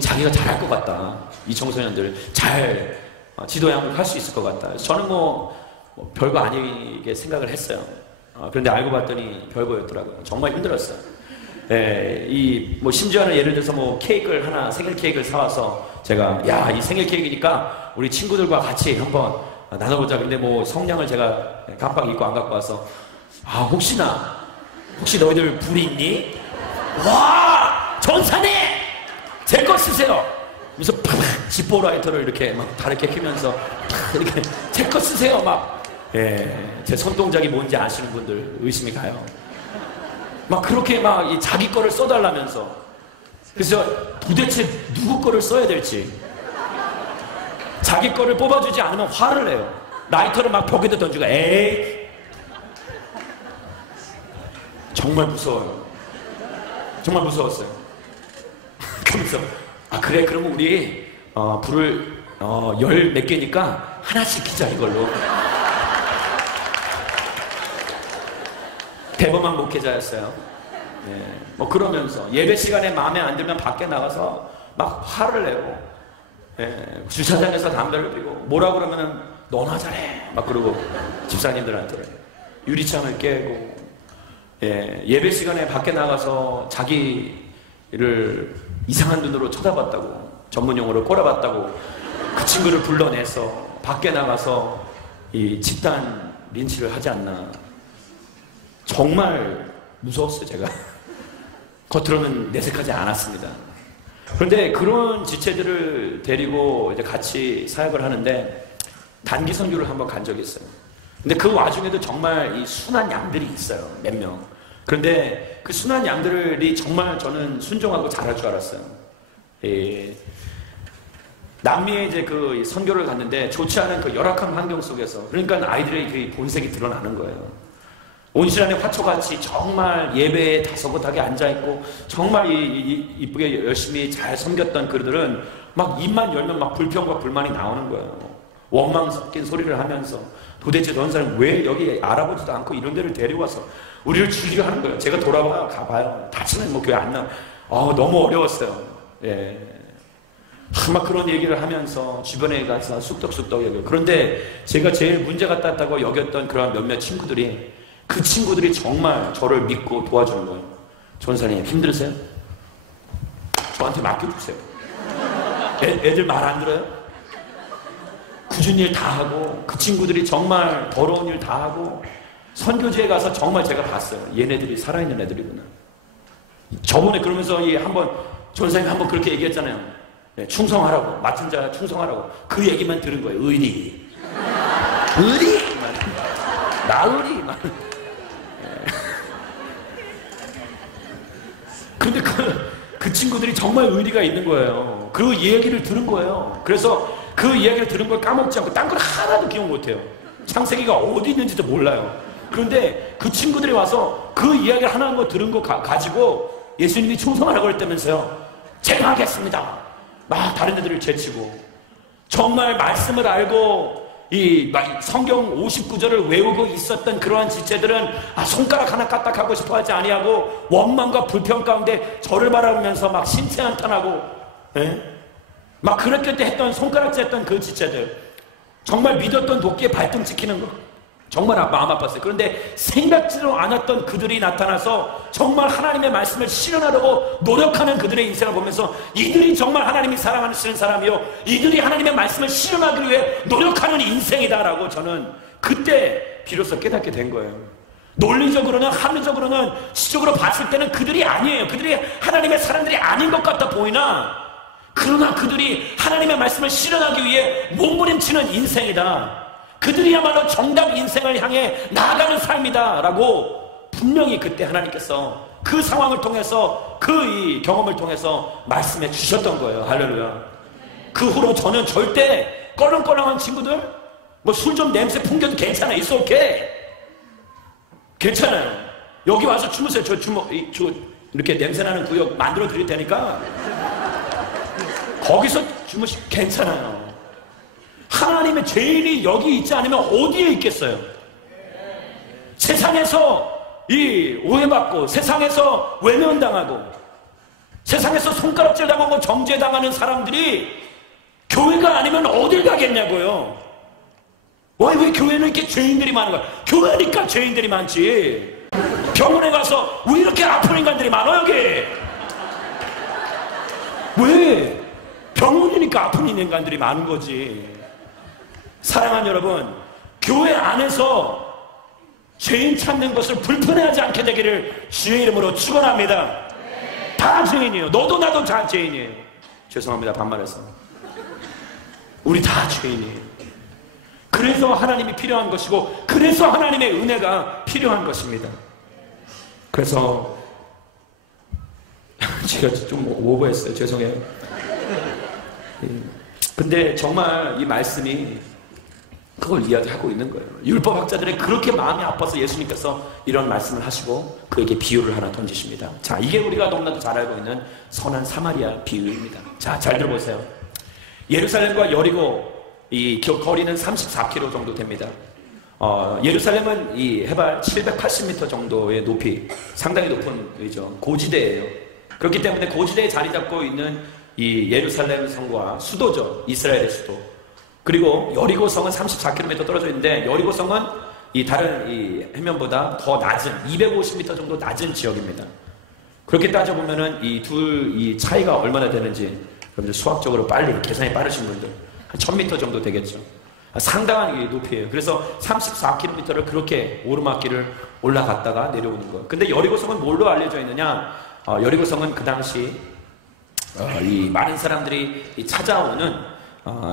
자기가 잘할 것 같다. 이 청소년들 잘 지도 양육할 수 있을 것 같다. 그래서 저는 별거 아니게 생각을 했어요. 그런데 알고 봤더니 별거였더라고요. 정말 힘들었어요. 예, 심지어는 예를 들어서 생일 케이크를 사와서 제가, 이 생일 케이크니까 우리 친구들과 같이 한번 나눠보자. 근데 성냥을 제가 깜빡 잊고 안 갖고 와서, 혹시 너희들 불이 있니? 와! 전사네! 제 거 쓰세요! 그래서 팍! 지포 라이터를 이렇게 다르게 켜면서 이렇게 제 거 쓰세요! 제 손동작이 뭔지 아시는 분들 의심이 가요. 그렇게 이 자기 거를 써달라면서. 그래서 도대체 누구 거를 써야 될지. 자기 거를 뽑아주지 않으면 화를 내요. 라이터를 벽에다 던지고, 에이! 정말 무서워요. 정말 무서웠어요. 그러면서, 그래, 그러면 우리, 불을, 열 몇 개니까 하나씩 켜자, 이걸로. 대범한 목회자였어요. 예, 그러면서 예배 시간에 마음에 안 들면 밖에 나가서 막 화를 내고, 예, 주차장에서 담배를 피고, 뭐라 그러면은 너나 잘해 막 그러고 집사님들한테 유리창을 깨고, 예배 시간에 밖에 나가서 자기를 이상한 눈으로 쳐다봤다고, 전문용어로 꼬라봤다고 그 친구를 불러내서 밖에 나가서 이 집단 린치를 하지 않나. 정말 무서웠어요, 제가. 겉으로는 내색하지 않았습니다. 그런데 그런 지체들을 데리고 이제 같이 사역을 하는데 단기 선교를 한번 간 적이 있어요. 근데 그 와중에도 정말 이 순한 양들이 있어요, 몇 명. 그런데 그 순한 양들이 정말 저는 순종하고 잘할 줄 알았어요. 남미에 이제 선교를 갔는데 좋지 않은 열악한 환경 속에서, 그러니까 아이들의 본색이 드러나는 거예요. 온실안에 화초같이 정말 예배에 다소곳하게 앉아있고 정말 이쁘게 열심히 잘 섬겼던 그들은 입만 열면 불평과 불만이 나오는 거예요. 원망 섞인 소리를 하면서 도대체 저런 사람 왜 여기 알아보지도 않고 이런 데를 데려와서 우리를 죽이려 하는 거예요. 제가 가봐요. 다시는 교회 안 나와. 너무 어려웠어요. 예. 그런 얘기를 하면서 주변에 가서 쑥덕쑥덕 여겨. 그런데 제가 제일 문제가 땄다고 여겼던 그런 몇몇 친구들이, 그 친구들이 정말 저를 믿고 도와주는 거예요. 전사님 힘들으세요? 저한테 맡겨주세요. 애들 말 안 들어요? 굳은 일 다 하고, 그 친구들이 정말 더러운 일 다 하고, 선교지에 가서 정말 제가 봤어요. 얘네들이 살아있는 애들이구나. 저번에 그러면서 전사님이 한번 그렇게 얘기했잖아요. 충성하라고, 맡은 자 충성하라고. 그 얘기만 들은 거예요. 의리 나으리. 근데 그 친구들이 정말 의리가 있는 거예요. 그 이야기를 들은 거예요. 그래서 그 이야기를 들은 걸 까먹지 않고 딴 걸 하나도 기억 못해요. 창세기가 어디 있는지도 몰라요. 그런데 그 친구들이 와서 그 이야기를 하나 들은 거 가지고 예수님이 충성하라고 했다면서요. 제가 하겠습니다. 다른 애들을 제치고, 정말 말씀을 알고 이 성경 59절을 외우고 있었던 그러한 지체들은 손가락 하나 까딱하고 싶어 하지 아니하고 원망과 불평 가운데 저를 바라보면서 신체한탄하고, 그렇게 했던, 손가락질 했던 그 지체들, 정말 믿었던 도끼에 발등 찍히는 거 정말 마음 아팠어요. 그런데 생각지도 않았던 그들이 나타나서 정말 하나님의 말씀을 실현하려고 노력하는 그들의 인생을 보면서, 이들이 정말 하나님이 사랑하시는 사람이요, 이들이 하나님의 말씀을 실현하기 위해 노력하는 인생이다라고 저는 그때 비로소 깨닫게 된 거예요. 논리적으로는, 합리적으로는, 시적으로 봤을 때는 그들이 아니에요. 그들이 하나님의 사람들이 아닌 것 같아 보이나, 그러나 그들이 하나님의 말씀을 실현하기 위해 몸부림치는 인생이다. 그들이야말로 정답 인생을 향해 나아가는 삶이다 라고 분명히 그때 하나님께서 그 상황을 통해서, 이 경험을 통해서 말씀해 주셨던 거예요. 할렐루야. 그 후로 저는 절대 껄렁껄렁한 친구들, 술 좀 냄새 풍겨도 괜찮아요. It's okay. 괜찮아요. 여기 와서 주무세요. 저 이렇게 냄새나는 구역 만들어 드릴 테니까 거기서 괜찮아요. 하나님의 죄인이 여기 있지 않으면 어디에 있겠어요? 세상에서 이 오해받고, 세상에서 외면당하고, 세상에서 손가락질 당하고 정죄당하는 사람들이 교회가 아니면 어딜 가겠냐고요. 왜 교회는 이렇게 죄인들이 많은 거야? 교회니까 죄인들이 많지. 병원에 가서 왜 이렇게 아픈 인간들이 많아 여기? 왜? 병원이니까 아픈 인간들이 많은 거지. 사랑하는 여러분, 교회 안에서 죄인 찾는 것을 불편해하지 않게 되기를 주의 이름으로 축원합니다. 다 죄인이에요. 너도 나도 다 죄인이에요. 죄송합니다, 반말해서. 우리 다 죄인이에요. 그래서 하나님이 필요한 것이고, 그래서 하나님의 은혜가 필요한 것입니다. 그래서 제가 좀 오버했어요. 죄송해요. 근데 정말 이 말씀이 그걸 이야기하고 있는 거예요. 율법학자들이 그렇게 마음이 아파서 예수님께서 이런 말씀을 하시고 그에게 비유를 하나 던지십니다. 자, 이게 우리가 너무나도 잘 알고 있는 선한 사마리아 비유입니다. 자, 잘 들어보세요. 예루살렘과 여리고 이 거리는 34km 정도 됩니다. 예루살렘은 이 해발 780m 정도의 높이, 상당히 높은 고지대예요. 그렇기 때문에 고지대에 자리 잡고 있는 이 예루살렘 성과 수도죠. 이스라엘의 수도. 그리고 여리고 성은 34km 떨어져 있는데, 여리고 성은 이 다른 이 해면보다 더 낮은 250m 정도 낮은 지역입니다. 그렇게 따져보면은 이 차이가 얼마나 되는지 여러분들 수학적으로 빨리 계산이 빠르신 분들 한 1000m 정도 되겠죠. 상당한 높이에요. 그래서 34km를 그렇게 오르막길을 올라갔다가 내려오는 거예요. 근데 여리고성은 뭘로 알려져 있느냐? 여리고성은 그 당시 이 많은 사람들이 찾아오는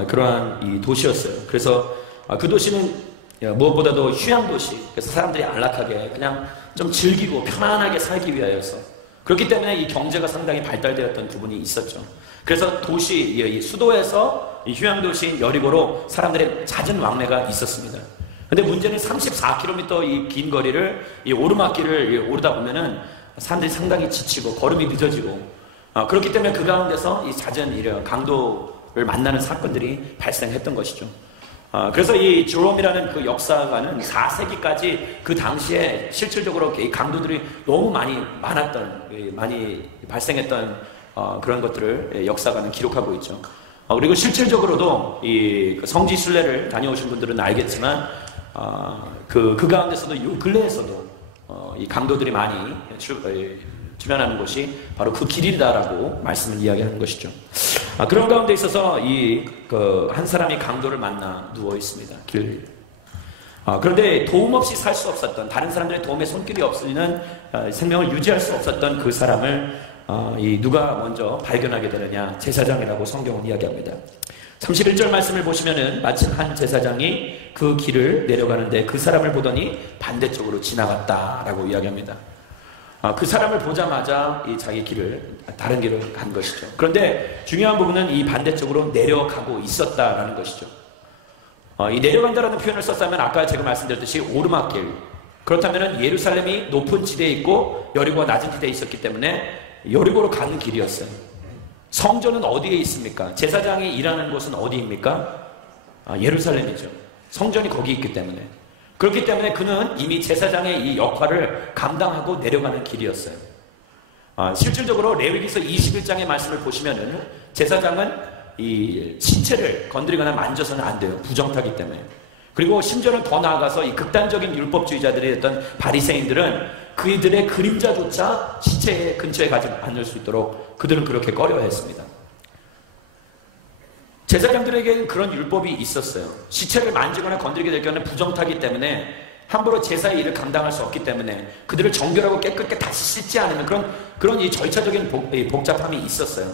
그러한 이 도시였어요. 그래서 그 도시는 무엇보다도 휴양도시, 그래서 사람들이 안락하게 그냥 좀 즐기고 편안하게 살기 위하여서, 그렇기 때문에 이 경제가 상당히 발달되었던 부분이 있었죠. 그래서 도시, 이 수도에서 이 휴양도시인 여리고로 사람들의 잦은 왕래가 있었습니다. 근데 문제는 34km 이 긴 거리를 이 오르막길을 오르다 보면은 사람들이 상당히 지치고 걸음이 늦어지고, 그렇기 때문에 그 가운데서 이 잦은 강도를 만나는 사건들이 발생했던 것이죠. 그래서 이 제롬이라는 그 역사가는 4세기까지 그 당시에 실질적으로 이 강도들이 너무 많이 발생했던 그런 것들을 역사가는 기록하고 있죠. 그리고 실질적으로도 이 성지 순례를 다녀오신 분들은 알겠지만 그 가운데서도 이 근래에서도 이 강도들이 많이 출현하는 곳이 바로 그 길이다라고 말씀을 이야기하는 것이죠. 그런 가운데 있어서 한 사람이 강도를 만나 누워 있습니다. 그런데 도움 없이 살 수 없었던, 다른 사람들의 도움에 손길이 없으면 생명을 유지할 수 없었던 그 사람을 누가 먼저 발견하게 되느냐? 제사장이라고 성경은 이야기합니다. 31절 말씀을 보시면은 마침 한 제사장이 그 길을 내려가는데 그 사람을 보더니 반대쪽으로 지나갔다라고 이야기합니다. 그 사람을 보자마자 자기 길을 다른 길을 간 것이죠. 그런데 중요한 부분은 이 반대쪽으로 내려가고 있었다라는 것이죠. 이 내려간다라는 표현을 썼다면 아까 제가 말씀드렸듯이 오르막길, 그렇다면 예루살렘이 높은 지대에 있고 여리고가 낮은 지대에 있었기 때문에 여리고로 가는 길이었어요. 성전은 어디에 있습니까? 제사장이 일하는 곳은 어디입니까? 예루살렘이죠. 성전이 거기 있기 때문에. 그렇기 때문에 그는 이미 제사장의 이 역할을 감당하고 내려가는 길이었어요. 실질적으로 레위기서 21장의 말씀을 보시면은 제사장은 이 신체를 건드리거나 만져서는 안 돼요. 부정타기 때문에. 그리고 심지어는 더 나아가서 이 극단적인 율법주의자들이 했던 바리새인들은 그들의 그림자조차 신체 근처에 가지 않을 수 있도록 그들은 그렇게 꺼려했습니다. 제사장들에게는 그런 율법이 있었어요. 시체를 만지거나 건드리게 될 경우는 부정타기 때문에 함부로 제사의 일을 감당할 수 없기 때문에 그들을 정결하고 깨끗하게 다시 씻지 않으면 그런 이 절차적인 복잡함이 있었어요.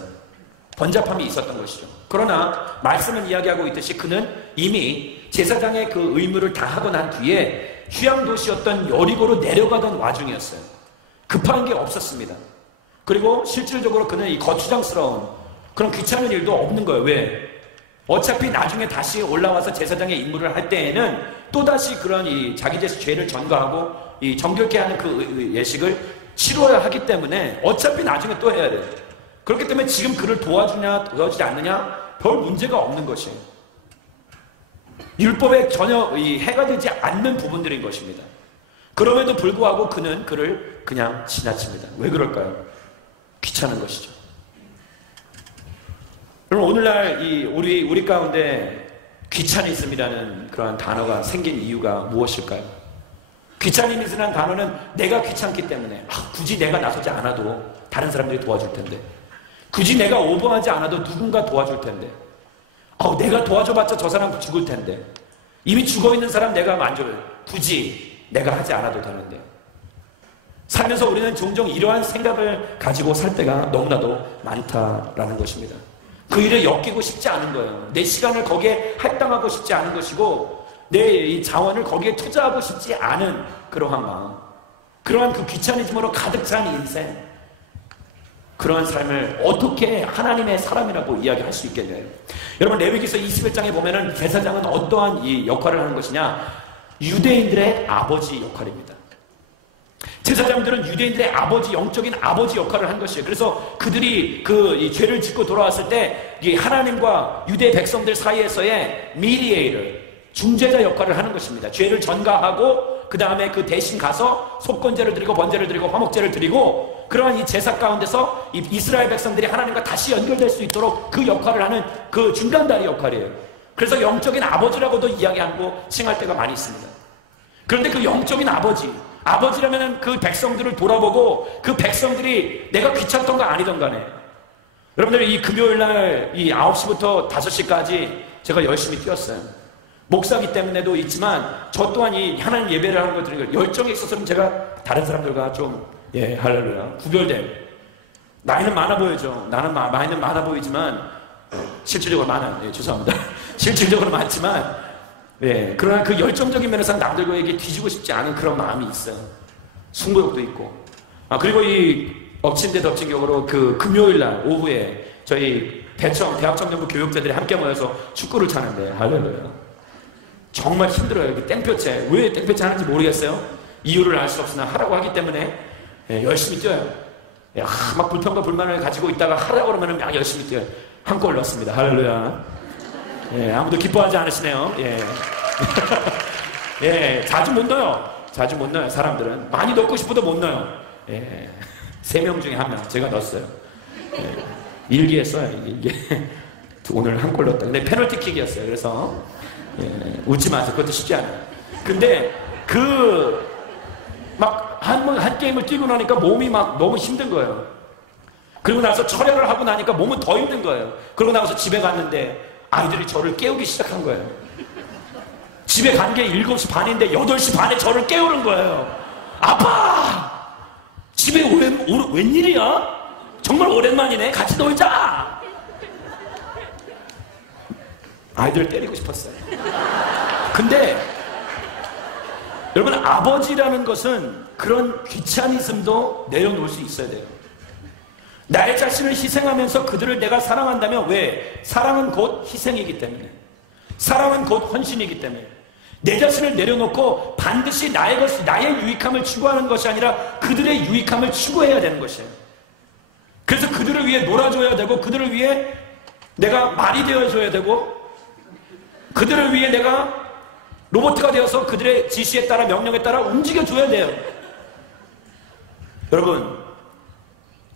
번잡함이 있었던 것이죠. 그러나 말씀은 이야기하고 있듯이 그는 이미 제사장의 그 의무를 다하고 난 뒤에 휴양도시였던 여리고로 내려가던 와중이었어요. 급한 게 없었습니다. 그리고 실질적으로 그는 이 거추장스러운 그런 귀찮은 일도 없는 거예요. 왜? 어차피 나중에 다시 올라와서 제사장의 임무를 할 때에는 또다시 그런 이 자기 죄를 전가하고 이 정결케 하는 그 예식을 치러야 하기 때문에 어차피 나중에 또 해야 돼요. 그렇기 때문에 지금 그를 도와주지 않느냐? 별 문제가 없는 것이에요. 율법에 전혀 해가 되지 않는 부분들인 것입니다. 그럼에도 불구하고 그는 그를 그냥 지나칩니다. 왜 그럴까요? 귀찮은 것이죠. 그럼 오늘날 우리 가운데 귀차니즘이라는 그러한 단어가 생긴 이유가 무엇일까요? 귀차니즘이라는 단어는 내가 귀찮기 때문에 굳이 내가 나서지 않아도 다른 사람들이 도와줄 텐데, 굳이 내가 오버하지 않아도 누군가 도와줄 텐데, 내가 도와줘봤자 저 사람 죽을 텐데, 이미 죽어있는 사람 내가 만져요. 굳이 내가 하지 않아도 되는데. 살면서 우리는 종종 이러한 생각을 가지고 살 때가 너무나도 많다라는 것입니다. 그 일을 엮이고 싶지 않은 거예요. 내 시간을 거기에 할당하고 싶지 않은 것이고, 내 이 자원을 거기에 투자하고 싶지 않은 그러한 마음, 그러한 그 귀차니즘으로 가득 찬 인생, 그러한 삶을 어떻게 하나님의 사람이라고 이야기할 수 있겠냐요. 여러분, 레위기서 21장에 보면은 제사장은 어떠한 이 역할을 하는 것이냐? 유대인들의 아버지 역할입니다. 제사장들은 유대인들의 아버지, 영적인 아버지 역할을 한 것이에요. 그래서 그들이 이 죄를 짓고 돌아왔을 때 이 하나님과 유대 백성들 사이에서의 미디에이터, 중재자 역할을 하는 것입니다. 죄를 전가하고 그 다음에 그 대신 가서 속건제를 드리고 번제를 드리고 화목제를 드리고, 그러한 이 제사 가운데서 이 이스라엘 백성들이 하나님과 다시 연결될 수 있도록 그 역할을 하는 그 중간다리 역할이에요. 그래서 영적인 아버지라고도 이야기하고 칭할 때가 많이 있습니다. 그런데 그 영적인 아버지라면 그 백성들을 돌아보고 그 백성들이 내가 귀찮던가 아니던 간에, 여러분들 이 금요일날 이 9시부터 5시까지 제가 열심히 뛰었어요. 목사기 때문에도 있지만 저 또한 이 하나님 예배를 하는 걸 들으니까 열정이 있어서는 제가 다른 사람들과 좀 할렐루야 구별된, 나이는 많아 보이죠. 나이는 많아 보이지만 실질적으로 많아요. 죄송합니다. 실질적으로 많지만 그러나 그 열정적인 면에서 남들과 얘기 뒤지고 싶지 않은 그런 마음이 있어요. 승부욕도 있고. 그리고 이 엎친 데 덮친 격으로 그 금요일날 오후에 저희 대학청년부 교육자들이 함께 모여서 축구를 차는데, 할렐루야, 정말 힘들어요. 땡볕에. 왜 땡볕에 하는지 모르겠어요. 이유를 알 수 없으나 하라고 하기 때문에 열심히 뛰어요. 막 불평과 불만을 가지고 있다가 하라고 그러면 막 열심히 뛰어요. 한 골 넣었습니다. 할렐루야. 아무도 기뻐하지 않으시네요. 자주 못 넣어요. 사람들은 많이 넣고 싶어도 못 넣어요. 3명 중에 1명 제가 넣었어요. 일기에 써요. 일기. 오늘 한 골 넣었다. 근데 페널티킥이었어요. 그래서 웃지 마세요. 그것도 쉽지 않아요. 근데 한 게임을 뛰고 나니까 몸이 막 너무 힘든 거예요. 그리고 나서 철야를 하고 나니까 몸은 더 힘든 거예요. 그러고 나서 집에 갔는데 아이들이 저를 깨우기 시작한 거예요. 집에 간 게 7시 반인데 8시 반에 저를 깨우는 거예요. 아빠! 집에 웬일이야? 정말 오랜만이네. 같이 놀자! 아이들을 때리고 싶었어요. 근데 여러분, 아버지라는 것은 그런 귀차니즘도 내려놓을 수 있어야 돼요. 나의 자신을 희생하면서 그들을 내가 사랑한다면, 왜? 사랑은 곧 희생이기 때문에, 사랑은 곧 헌신이기 때문에 내 자신을 내려놓고 반드시 나의 유익함을 추구하는 것이 아니라 그들의 유익함을 추구해야 되는 것이에요. 그래서 그들을 위해 놀아줘야 되고, 그들을 위해 내가 말이 되어줘야 되고, 그들을 위해 내가 로봇가 되어서 그들의 지시에 따라, 명령에 따라 움직여줘야 돼요. 여러분,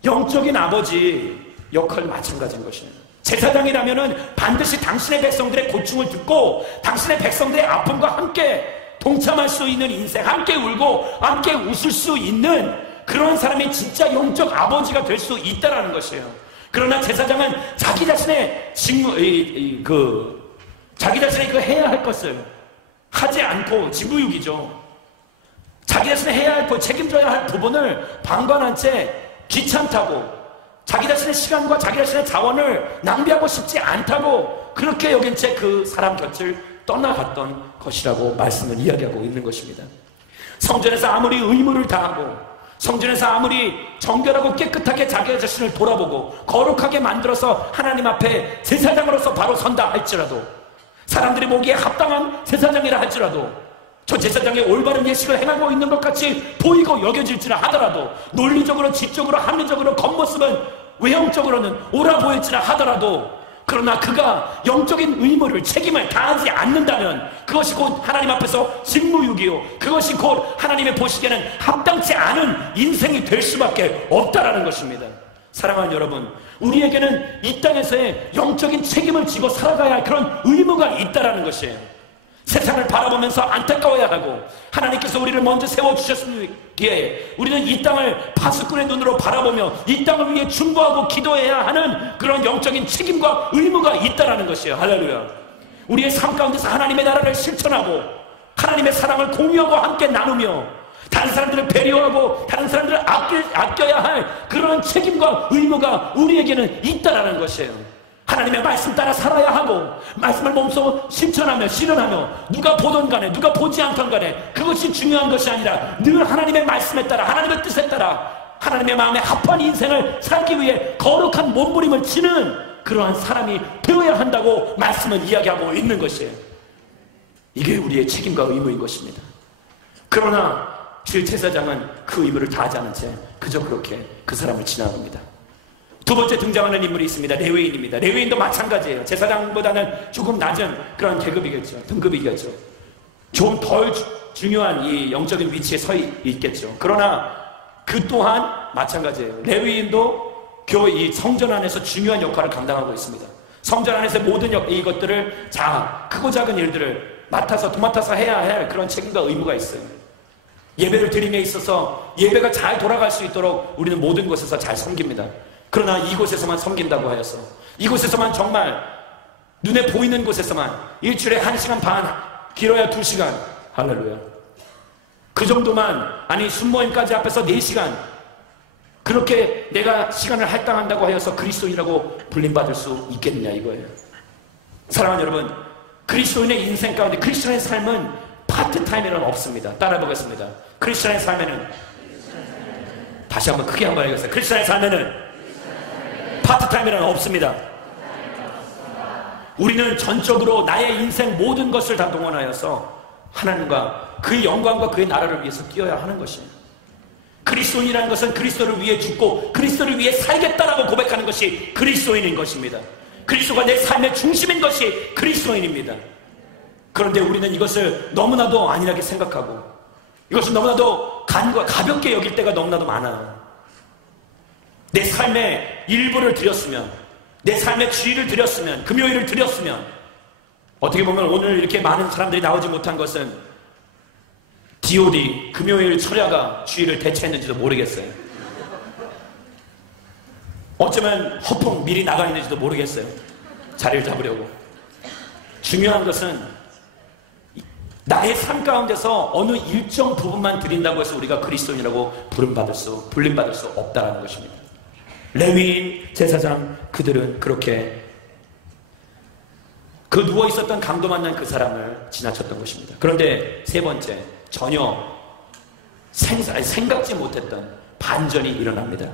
영적인 아버지 역할 마찬가지인 것입니다. 제사장이라면은 반드시 당신의 백성들의 고충을 듣고 당신의 백성들의 아픔과 함께 동참할 수 있는 인생, 함께 울고 함께 웃을 수 있는 그런 사람이 진짜 영적 아버지가 될 수 있다는 것이에요. 그러나 제사장은 자기 자신의 자기 자신의 해야 할 것을 하지 않고, 직무유기죠. 자기 자신이 해야 할 책임져야 할 부분을 방관한 채 귀찮다고, 자기 자신의 시간과 자기 자신의 자원을 낭비하고 싶지 않다고 그렇게 여긴 채 그 사람 곁을 떠나갔던 것이라고 말씀을 이야기하고 있는 것입니다. 성전에서 아무리 의무를 다하고, 성전에서 아무리 정결하고 깨끗하게 자기 자신을 돌아보고 거룩하게 만들어서 하나님 앞에 제사장으로서 바로 선다 할지라도, 사람들이 보기에 합당한 제사장이라 할지라도, 저 제사장이 올바른 예식을 행하고 있는 것 같이 보이고 여겨질지라 하더라도, 논리적으로, 지적으로, 합리적으로 겉모습은 외형적으로는 옳아 보일지라 하더라도, 그러나 그가 영적인 의무를, 책임을 다하지 않는다면 그것이 곧 하나님 앞에서 직무유기요, 그것이 곧 하나님의 보시기에는 합당치 않은 인생이 될 수밖에 없다라는 것입니다. 사랑하는 여러분, 우리에게는 이 땅에서의 영적인 책임을 지고 살아가야 할 그런 의무가 있다라는 것이에요. 세상을 바라보면서 안타까워야 하고, 하나님께서 우리를 먼저 세워주셨기에 우리는 이 땅을 파수꾼의 눈으로 바라보며 이 땅을 위해 중보하고 기도해야 하는 그런 영적인 책임과 의무가 있다는 것이에요. 할렐루야. 우리의 삶 가운데서 하나님의 나라를 실천하고 하나님의 사랑을 공유하고 함께 나누며 다른 사람들을 배려하고 다른 사람들을 아껴야 할 그런 책임과 의무가 우리에게는 있다는 것이에요. 하나님의 말씀 따라 살아야 하고, 말씀을 몸소 실천하며 실현하며, 누가 보던 간에 누가 보지 않던 간에 그것이 중요한 것이 아니라 늘 하나님의 말씀에 따라, 하나님의 뜻에 따라 하나님의 마음에 합한 인생을 살기 위해 거룩한 몸부림을 치는 그러한 사람이 되어야 한다고 말씀은 이야기하고 있는 것이에요. 이게 우리의 책임과 의무인 것입니다. 그러나 주일 제사장은 그 의무를 다하지 않은 채 그저 그렇게 그 사람을 지나갑니다. 두 번째 등장하는 인물이 있습니다. 레위인입니다. 레위인도 마찬가지예요. 제사장보다는 조금 낮은 그런 계급이겠죠. 등급이겠죠. 좀 덜 중요한 이 영적인 위치에 서 있겠죠. 그러나 그 또한 마찬가지예요. 레위인도 교회 이 성전 안에서 중요한 역할을 감당하고 있습니다. 성전 안에서 모든 이것들을 크고 작은 일들을 도맡아서 해야 할 그런 책임과 의무가 있어요. 예배를 드림에 있어서 예배가 잘 돌아갈 수 있도록 우리는 모든 곳에서 잘 섬깁니다. 그러나 이곳에서만 섬긴다고 하여서, 이곳에서만 정말 눈에 보이는 곳에서만 일주일에 1시간 반, 길어야 2시간, 할렐루야, 그 정도만, 아니 순모임까지 앞에서 4시간 그렇게 내가 시간을 할당한다고 하여서 그리스도인이라고 불림받을 수 있겠느냐 이거예요. 사랑하는 여러분, 그리스도인의 인생 가운데 크리스천의 삶은 파트타임이란 없습니다. 따라 보겠습니다. 크리스천의 삶에는, 다시 한번 크게 한번 해보겠습니다. 크리스천의 삶에는 파트타임이란 없습니다. 우리는 전적으로 나의 인생 모든 것을 다 동원하여서 하나님과 그의 영광과 그의 나라를 위해서 뛰어야 하는 것입니다. 그리스도인이라는 것은 그리스도를 위해 죽고 그리스도를 위해 살겠다라고 고백하는 것이 그리스도인인 것입니다. 그리스도가 내 삶의 중심인 것이 그리스도인입니다. 그런데 우리는 이것을 너무나도 안일하게 생각하고 이것을 너무나도 가볍게 여길 때가 너무나도 많아요. 내 삶의 일부를 드렸으면, 내 삶의 주일을 드렸으면, 금요일을 드렸으면, 어떻게 보면 오늘 이렇게 많은 사람들이 나오지 못한 것은 DOD, 금요일 철야가 주일을 대체했는지도 모르겠어요. 어쩌면 허풍 미리 나가 있는지도 모르겠어요. 자리를 잡으려고. 중요한 것은 나의 삶 가운데서 어느 일정 부분만 드린다고 해서 우리가 그리스도인이라고 불림받을 수 없다는 것입니다. 레위인, 제사장, 그들은 그렇게 그 누워있었던 강도 만난 그 사람을 지나쳤던 것입니다. 그런데 세 번째, 전혀 생각지 못했던 반전이 일어납니다.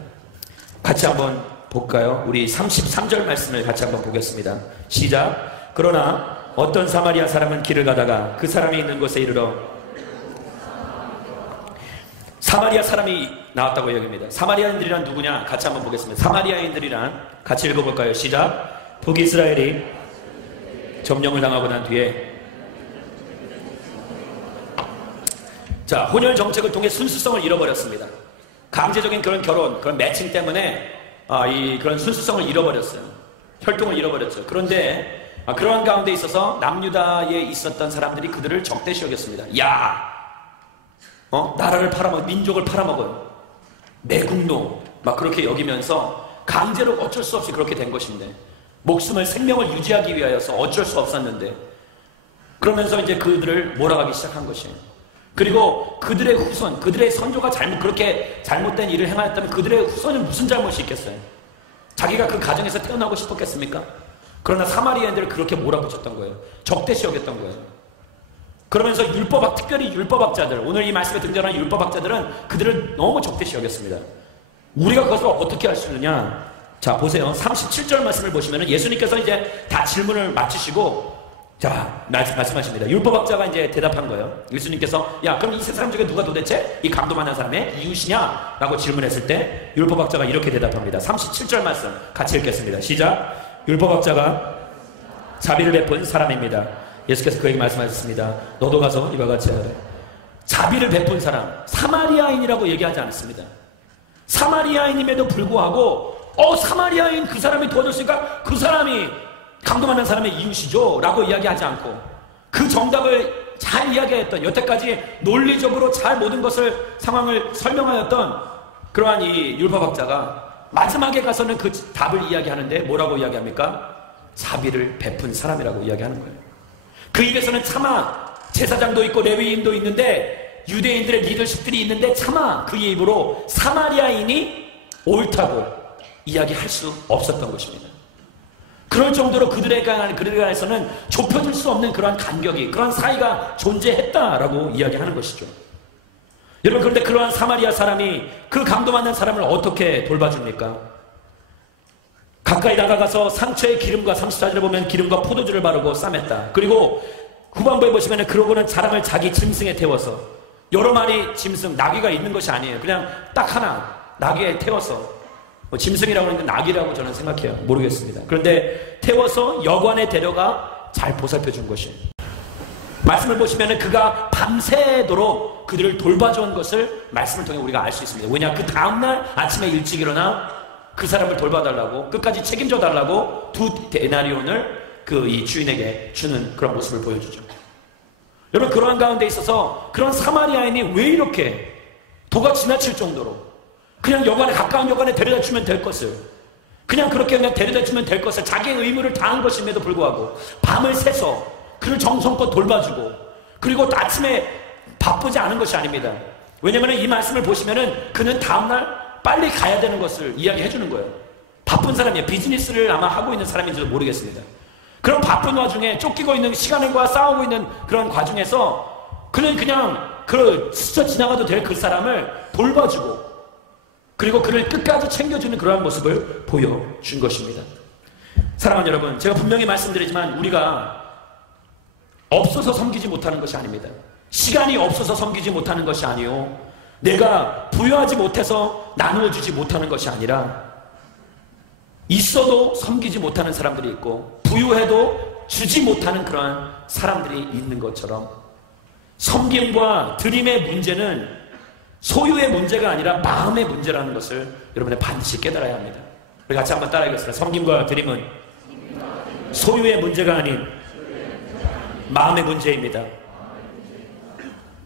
같이 한번 볼까요? 우리 33절 말씀을 같이 한번 보겠습니다. 시작. 그러나 어떤 사마리아 사람은 길을 가다가 그 사람이 있는 곳에 이르러, 사마리아 사람이 나왔다고 여깁니다. 사마리아인들이란 누구냐? 같이 한번 보겠습니다. 사마리아인들이란 같이 읽어볼까요? 시작. 북이스라엘이 점령을 당하고 난 뒤에, 자, 혼혈 정책을 통해 순수성을 잃어버렸습니다. 강제적인 그런 결혼, 그런 매칭 때문에 그런 순수성을 잃어버렸어요. 혈통을 잃어버렸죠. 그런데 그러한 가운데 있어서 남유다에 있었던 사람들이 그들을 적대시 여겼습니다. 나라를 팔아먹어, 민족을 팔아먹어요. 매국노 막 그렇게 여기면서 강제로 어쩔 수 없이 그렇게 된 것인데, 목숨을, 생명을 유지하기 위하여서 어쩔 수 없었는데, 그러면서 이제 그들을 몰아가기 시작한 것이에요. 그리고 그들의 후손, 그들의 선조가 그렇게 잘못된 일을 행하였다면 그들의 후손이 무슨 잘못이 있겠어요? 자기가 그 가정에서 태어나고 싶었겠습니까? 그러나 사마리아인들을 그렇게 몰아붙였던 거예요. 적대시 여겼던 거예요. 그러면서 특별히 율법학자들, 오늘 이 말씀에 등장하는 율법학자들은 그들을 너무 적대시 여겼습니다. 우리가 그것을 어떻게 할 수 있느냐? 자, 보세요. 37절 말씀을 보시면 예수님께서 이제 다 질문을 마치시고 자, 말씀하십니다. 율법학자가 이제 대답한 거예요. 예수님께서 야, 그럼 이 세 사람 중에 누가 도대체 이 강도 만난 사람의 이웃이냐? 라고 질문했을 때 율법학자가 이렇게 대답합니다. 37절 말씀 같이 읽겠습니다. 시작. 율법학자가 자비를 베푼 사람입니다. 예수께서 그에게 말씀하셨습니다. 너도 가서 이와 같이 하라. 자비를 베푼 사람, 사마리아인이라고 얘기하지 않았습니다. 사마리아인임에도 불구하고 사마리아인 그 사람이 도와줬으니까 그 사람이 강도 만난 사람의 이웃이죠 라고 이야기하지 않고 그 정답을 잘 이야기했던, 여태까지 논리적으로 잘 모든 것을 상황을 설명하였던 그러한 이 율법학자가 마지막에 가서는 그 답을 이야기하는데 뭐라고 이야기합니까? 자비를 베푼 사람이라고 이야기하는 거예요. 그 입에서는 차마 제사장도 있고 레위인도 있는데, 유대인들의 리더십들이 있는데 차마 그의 입으로 사마리아인이 옳다고 이야기할 수 없었던 것입니다. 그럴 정도로 그들에 관해서는 좁혀질 수 없는 그러한 간격이, 그러한 사이가 존재했다라고 이야기하는 것이죠. 여러분, 그런데 그러한 사마리아 사람이 그 강도 만난 사람을 어떻게 돌봐줍니까? 가까이 다가가서 상처에 기름과, 34절에 보면 기름과 포도주를 바르고 싸맸다. 그리고 후반부에 보시면 그러고는 사람을 자기 짐승에 태워서, 여러 마리 짐승, 나귀가 있는 것이 아니에요. 그냥 딱 하나 나귀에 태워서, 짐승이라고 하는 건 낙이라고 저는 생각해요. 모르겠습니다. 그런데 태워서 여관에 데려가 잘 보살펴 준 것이에요. 말씀을 보시면 그가 밤새도록 그들을 돌봐준 것을 말씀을 통해 우리가 알 수 있습니다. 왜냐, 그 다음날 아침에 일찍 일어나 그 사람을 돌봐달라고, 끝까지 책임져 달라고 2데나리온을 그 이 주인에게 주는 그런 모습을 보여주죠. 여러분, 그러한 가운데 있어서 그런 사마리아인이 왜 이렇게 도가 지나칠 정도로 그냥 여관에, 가까운 여관에 데려다 주면 될 것을, 그냥 그렇게 그냥 데려다 주면 될 것을 자기의 의무를 다한 것임에도 불구하고 밤을 새서 그를 정성껏 돌봐주고, 그리고 또 아침에 바쁘지 않은 것이 아닙니다. 왜냐하면 이 말씀을 보시면은 그는 다음날 빨리 가야 되는 것을 이야기해 주는 거예요. 바쁜 사람이에요. 비즈니스를 아마 하고 있는 사람인지도 모르겠습니다. 그런 바쁜 와중에, 쫓기고 있는 시간과 싸우고 있는 그런 과정에서 그는 그냥 스쳐 지나가도 될 그 사람을 돌봐주고, 그리고 그를 끝까지 챙겨주는 그러한 모습을 보여준 것입니다. 사랑하는 여러분, 제가 분명히 말씀드리지만 우리가 없어서 섬기지 못하는 것이 아닙니다. 시간이 없어서 섬기지 못하는 것이 아니요, 내가 부여하지 못해서 나누어 주지 못하는 것이 아니라, 있어도 섬기지 못하는 사람들이 있고 부유해도 주지 못하는 그러한 사람들이 있는 것처럼, 섬김과 드림의 문제는 소유의 문제가 아니라 마음의 문제라는 것을 여러분이 반드시 깨달아야 합니다. 우리 같이 한번 따라하겠습니다. 섬김과 드림은 소유의 문제가 아닌 마음의 문제입니다.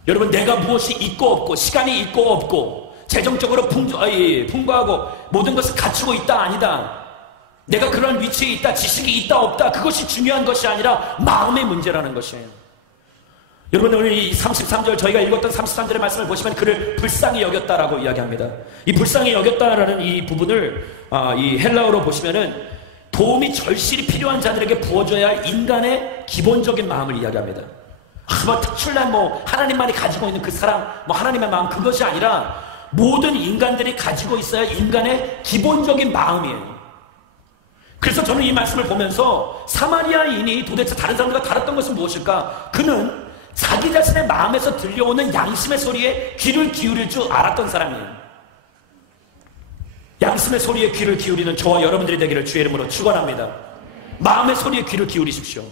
여러분, 내가 무엇이 있고 없고, 시간이 있고 없고, 재정적으로 풍부하고 모든 것을 갖추고 있다 아니다, 내가 그런 위치에 있다, 지식이 있다 없다, 그것이 중요한 것이 아니라 마음의 문제라는 것이에요. 여러분, 오늘 이 33절, 저희가 읽었던 33절의 말씀을 보시면 그를 불쌍히 여겼다라고 이야기합니다. 이 불쌍히 여겼다라는 이 부분을 이 헬라어로 보시면은 도움이 절실히 필요한 자들에게 부어줘야 할 인간의 기본적인 마음을 이야기합니다. 특출난 하나님만이 가지고 있는 그 사랑, 하나님의 마음, 그것이 아니라 모든 인간들이 가지고 있어야 인간의 기본적인 마음이에요. 그래서 저는 이 말씀을 보면서 사마리아인이 도대체 다른 사람들과 다랐던 것은 무엇일까? 그는 자기 자신의 마음에서 들려오는 양심의 소리에 귀를 기울일 줄 알았던 사람이에요. 양심의 소리에 귀를 기울이는 저와 여러분들이 되기를 주의 이름으로 축원합니다. 마음의 소리에 귀를 기울이십시오.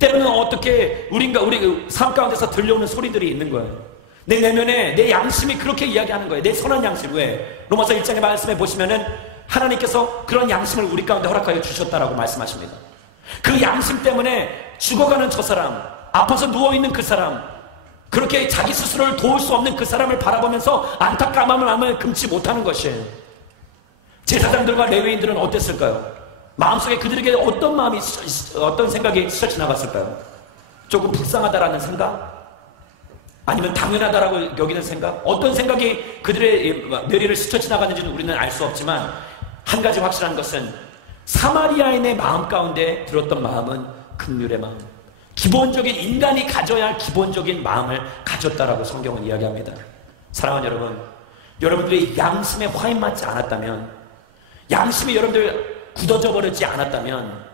때로는 어떻게 우리 삶 가운데서 들려오는 소리들이 있는 거예요. 내 내면에 내 양심이 그렇게 이야기하는 거예요. 내 선한 양심. 왜? 로마서 1장의 말씀에 보시면은 하나님께서 그런 양심을 우리 가운데 허락하여 주셨다라고 말씀하십니다. 그 양심 때문에 죽어가는 저 사람, 아파서 누워있는 그 사람, 그렇게 자기 스스로를 도울 수 없는 그 사람을 바라보면서 안타까움을 마음을 금치 못하는 것이에요. 제사장들과 레위인들은 어땠을까요? 마음속에 그들에게 어떤 마음이, 어떤 생각이 스쳐 지나갔을까요? 조금 불쌍하다라는 생각? 아니면 당연하다라고 여기는 생각? 어떤 생각이 그들의 뇌리를 스쳐 지나갔는지는 우리는 알 수 없지만, 한 가지 확실한 것은 사마리아인의 마음 가운데 들었던 마음은 긍휼의 마음, 기본적인 인간이 가져야 할 기본적인 마음을 가졌다라고 성경은 이야기합니다. 사랑하는 여러분, 여러분들이 양심에 화인맞지 않았다면, 양심이 여러분들 굳어져 버리지 않았다면,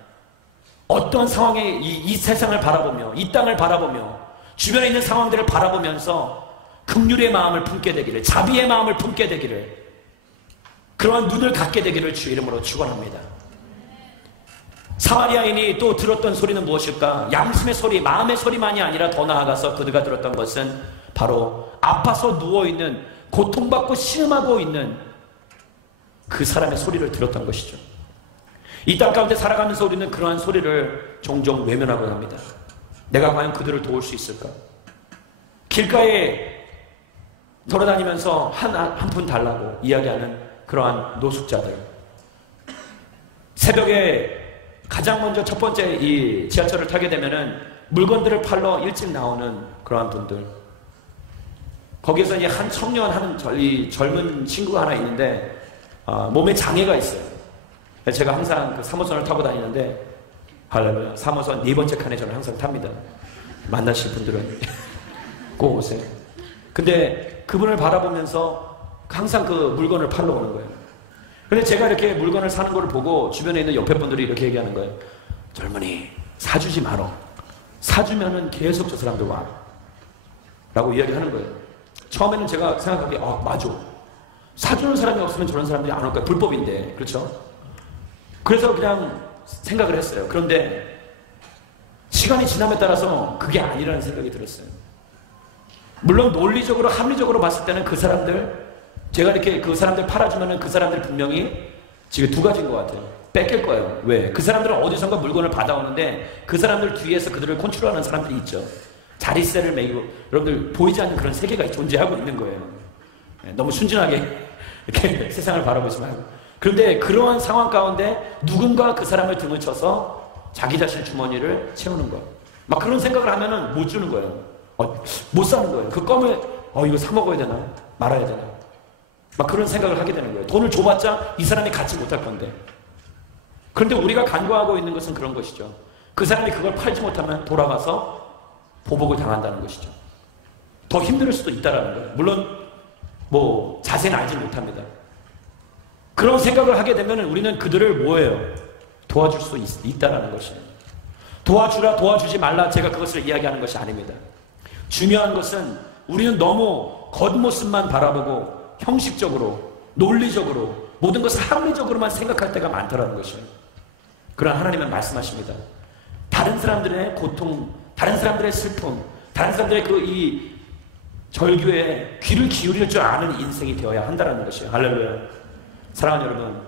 어떤 상황에 이 세상을 바라보며 이 땅을 바라보며 주변에 있는 상황들을 바라보면서 긍휼의 마음을 품게 되기를, 자비의 마음을 품게 되기를, 그러한 눈을 갖게 되기를 주의 이름으로 축원합니다. 사마리아인이 또 들었던 소리는 무엇일까? 양심의 소리, 마음의 소리만이 아니라 더 나아가서 그들가 들었던 것은 바로 아파서 누워있는, 고통받고 신음하고 있는 그 사람의 소리를 들었던 것이죠. 이 땅 가운데 살아가면서 우리는 그러한 소리를 종종 외면하곤 합니다. 내가 과연 그들을 도울 수 있을까? 길가에 돌아다니면서 한 푼 달라고 이야기하는 그러한 노숙자들, 새벽에 가장 먼저 첫 번째 이 지하철을 타게 되면은 물건들을 팔러 일찍 나오는 그러한 분들, 거기에서 이제 한 청년, 이 젊은 친구가 하나 있는데 몸에 장애가 있어요. 제가 항상 그 3호선을 타고 다니는데, 할렐루야, 3호선 4번째 칸에 저는 항상 탑니다. 만나실 분들은 꼭 오세요. 근데 그분을 바라보면서 항상 그 물건을 팔러 오는 거예요. 근데 제가 이렇게 물건을 사는 걸 보고 주변에 있는 옆에 분들이 이렇게 얘기하는 거예요. 젊은이, 사주지 말어. 사주면은 계속 저 사람들 와. 라고 이야기하는 거예요. 처음에는 제가 생각하기에, 맞아. 사주는 사람이 없으면 저런 사람들이 안 올 거야. 불법인데. 그렇죠? 그래서 그냥 생각을 했어요. 그런데 시간이 지남에 따라서 그게 아니라는 생각이 들었어요. 물론 논리적으로, 합리적으로 봤을 때는 그 사람들, 제가 이렇게 그 사람들 팔아주면은 그 사람들 분명히 지금 두 가지인 것 같아요. 뺏길 거예요. 왜? 그 사람들은 어디선가 물건을 받아오는데 그 사람들 뒤에서 그들을 컨트롤하는 사람들이 있죠. 자리세를 매기고, 여러분들 보이지 않는 그런 세계가 존재하고 있는 거예요. 너무 순진하게 이렇게 세상을 바라보고 있으면. 그런데 그러한 상황 가운데 누군가 그 사람을 등을 쳐서 자기 자신 주머니를 채우는 거예요. 막 그런 생각을 하면은 못 주는 거예요. 못 사는 거예요. 그 껌을 이거 사 먹어야 되나? 말아야 되나? 막 그런 생각을 하게 되는 거예요. 돈을 줘봤자 이 사람이 갖지 못할 건데. 그런데 우리가 간구하고 있는 것은 그런 것이죠. 그 사람이 그걸 팔지 못하면 돌아가서 보복을 당한다는 것이죠. 더 힘들 수도 있다는 거예요. 물론 자세는 알지 못합니다. 그런 생각을 하게 되면 우리는 그들을 뭐예요? 도와줄 수 있다는 것이에요. 도와주라, 도와주지 말라, 제가 그것을 이야기하는 것이 아닙니다. 중요한 것은 우리는 너무 겉모습만 바라보고 형식적으로, 논리적으로, 모든 것을 합리적으로만 생각할 때가 많다는 것이에요. 그러나 하나님은 말씀하십니다. 다른 사람들의 고통, 다른 사람들의 슬픔, 다른 사람들의 이 절규에 귀를 기울일 줄 아는 인생이 되어야 한다는 것이에요. 할렐루야. 사랑하는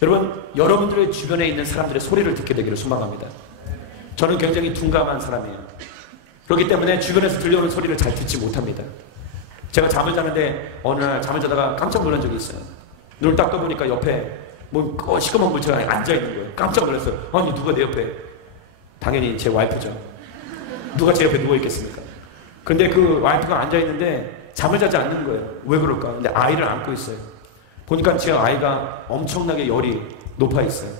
여러분, 여러분들의 주변에 있는 사람들의 소리를 듣게 되기를 소망합니다. 저는 굉장히 둔감한 사람이에요. 그렇기 때문에 주변에서 들려오는 소리를 잘 듣지 못합니다. 제가 잠을 자는데 어느 날 잠을 자다가 깜짝 놀란 적이 있어요. 눈을 딱 떠보니까 옆에 시커먼 물체가 앉아있는 거예요. 깜짝 놀랐어요. 아니, 누가 내 옆에? 당연히 제 와이프죠. 누가 제 옆에 누워있겠습니까? 근데 그 와이프가 앉아있는데 잠을 자지 않는 거예요. 왜 그럴까? 근데 아이를 안고 있어요. 보니까 제 아이가 엄청나게 열이 높아 있어요.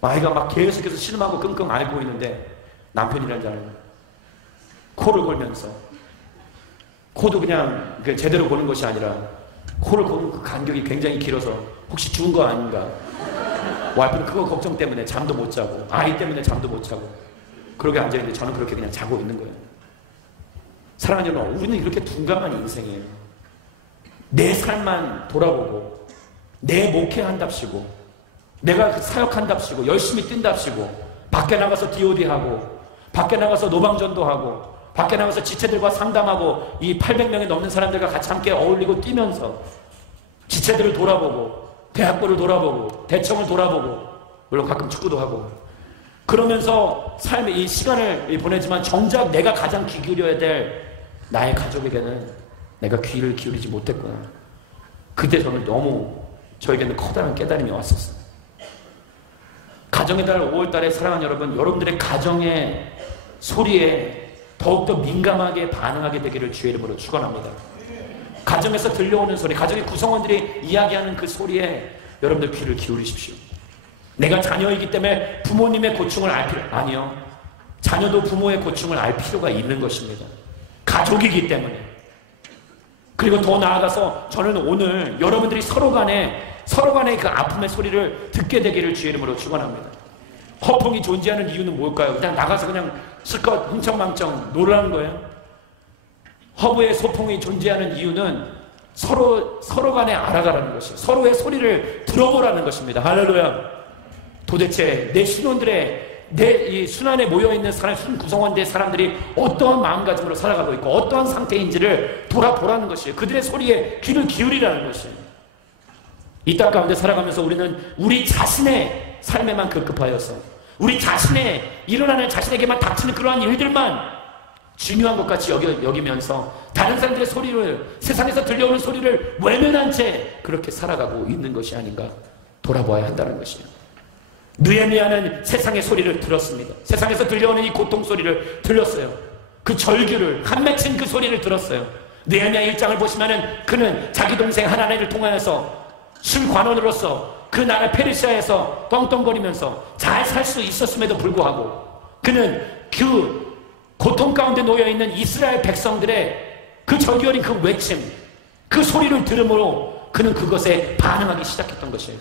아이가 막 계속해서 신음하고 끙끙 앓고 있는데 남편이라는 자는 코를 골면서, 코도 그냥 제대로 고는 것이 아니라 코를 고는 그 간격이 굉장히 길어서 혹시 죽은 거 아닌가. 와이프는 그거 걱정 때문에 잠도 못 자고, 아이 때문에 잠도 못 자고 그러게 앉아있는데 저는 그렇게 그냥 자고 있는 거예요. 사랑하는 여러분, 우리는 이렇게 둔감한 인생이에요. 내 삶만 돌아보고, 내 목회한답시고, 내가 사역한답시고, 열심히 뛴답시고, 밖에 나가서 DOD하고, 밖에 나가서 노방전도 하고, 밖에 나가서 지체들과 상담하고, 이 800명이 넘는 사람들과 같이 함께 어울리고 뛰면서 지체들을 돌아보고, 대학교를 돌아보고, 대청을 돌아보고, 물론 가끔 축구도 하고, 그러면서 삶의 이 시간을 보내지만 정작 내가 가장 귀 기울여야 될 나의 가족에게는 내가 귀를 기울이지 못했구나. 그때 저는 너무 저에게는 커다란 깨달음이 왔었어요. 가정의 달 5월달에 사랑하는 여러분, 여러분들의 가정의 소리에 더욱더 민감하게 반응하게 되기를 주의 이름으로 축원합니다. 가정에서 들려오는 소리, 가정의 구성원들이 이야기하는 그 소리에 여러분들 귀를 기울이십시오. 내가 자녀이기 때문에 부모님의 고충을 알 필요, 아니요. 자녀도 부모의 고충을 알 필요가 있는 것입니다. 가족이기 때문에. 그리고 더 나아가서 저는 오늘 여러분들이 서로 간의 그 아픔의 소리를 듣게 되기를 주의 이름으로 축원합니다. 허풍이 존재하는 이유는 뭘까요? 그냥 나가서 그냥 실컷 흥청망청 놀라는 거예요. 허브의 소풍이 존재하는 이유는 서로 간에 알아가라는 것이에요. 서로의 소리를 들어보라는 것입니다. 할렐루야. 도대체 내 신혼들의 이 순환에 모여있는 순 구성원들의 사람들이 어떠한 마음가짐으로 살아가고 있고 어떠한 상태인지를 돌아보라는 것이에요. 그들의 소리에 귀를 기울이라는 것이에요. 이 땅 가운데 살아가면서 우리는 우리 자신의 삶에만 급급하여서 우리 자신의 일어나는 자신에게만 닥치는 그러한 일들만 중요한 것 같이 여기면서 다른 사람들의 소리를, 세상에서 들려오는 소리를 외면한 채 그렇게 살아가고 있는 것이 아닌가 돌아보아야 한다는 것이에요. 느헤미야는 세상의 소리를 들었습니다. 세상에서 들려오는 이 고통 소리를 들렸어요. 그 절규를 한 맺힌 그 소리를 들었어요. 느헤미야 1장을 보시면은 그는 자기 동생 하나니를 통하여서 술관원으로서 그 나라 페르시아에서 떵떵거리면서 잘 살 수 있었음에도 불구하고 그는 그 고통 가운데 놓여있는 이스라엘 백성들의 그 절규 어린 그 외침, 그 소리를 들음으로 그는 그것에 반응하기 시작했던 것이에요.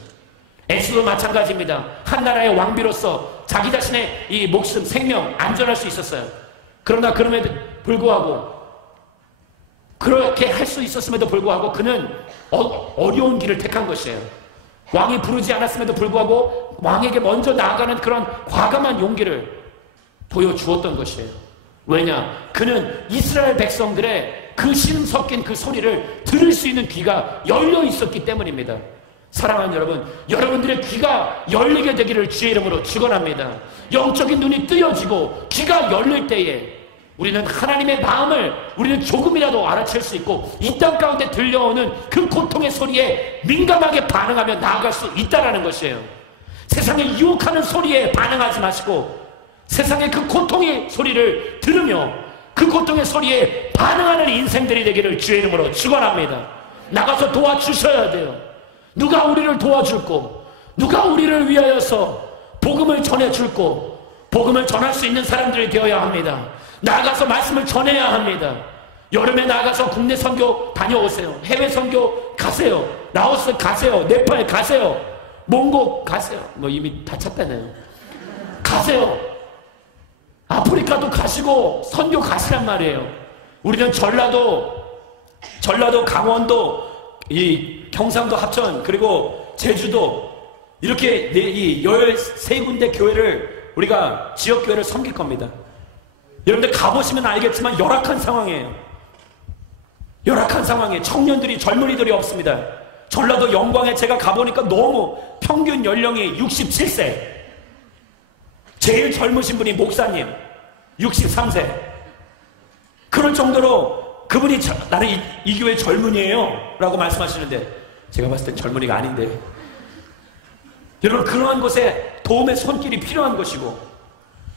에스도 마찬가지입니다. 한 나라의 왕비로서 자기 자신의 이 목숨, 생명 안전할 수 있었어요. 그러나 그럼에도 불구하고 그렇게 할 수 있었음에도 불구하고 그는 어려운 길을 택한 것이에요. 왕이 부르지 않았음에도 불구하고 왕에게 먼저 나아가는 그런 과감한 용기를 보여주었던 것이에요. 왜냐? 그는 이스라엘 백성들의 그 심 섞인 그 소리를 들을 수 있는 귀가 열려 있었기 때문입니다. 사랑하는 여러분, 여러분들의 귀가 열리게 되기를 주의 이름으로 축원합니다. 영적인 눈이 뜨여지고 귀가 열릴 때에 우리는 하나님의 마음을 우리는 조금이라도 알아챌 수 있고 이 땅 가운데 들려오는 그 고통의 소리에 민감하게 반응하며 나아갈 수 있다는 것이에요. 세상에 유혹하는 소리에 반응하지 마시고 세상의 그 고통의 소리를 들으며 그 고통의 소리에 반응하는 인생들이 되기를 주의 이름으로 축원합니다. 나가서 도와주셔야 돼요. 누가 우리를 도와줄고 누가 우리를 위하여서 복음을 전해줄고 복음을 전할 수 있는 사람들이 되어야 합니다. 나가서 말씀을 전해야 합니다. 여름에 나가서 국내 선교 다녀오세요. 해외 선교 가세요. 라오스 가세요. 네팔 가세요. 몽고 가세요. 뭐 이미 다 찾다네요. 가세요. 아프리카도 가시고 선교 가시란 말이에요. 우리는 전라도, 강원도, 이 경상도 합천 그리고 제주도 이렇게 이 13군데 교회를 우리가 지역교회를 섬길 겁니다. 여러분들 가보시면 알겠지만 열악한 상황이에요. 열악한 상황에 청년들이 젊은이들이 없습니다. 전라도 영광에 제가 가보니까 너무 평균 연령이 67세 제일 젊으신 분이 목사님 63세 그럴 정도로 그분이 나는 이 교회 젊은이에요 라고 말씀하시는데 제가 봤을 땐 젊은이가 아닌데 여러분 그러한 곳에 도움의 손길이 필요한 것이고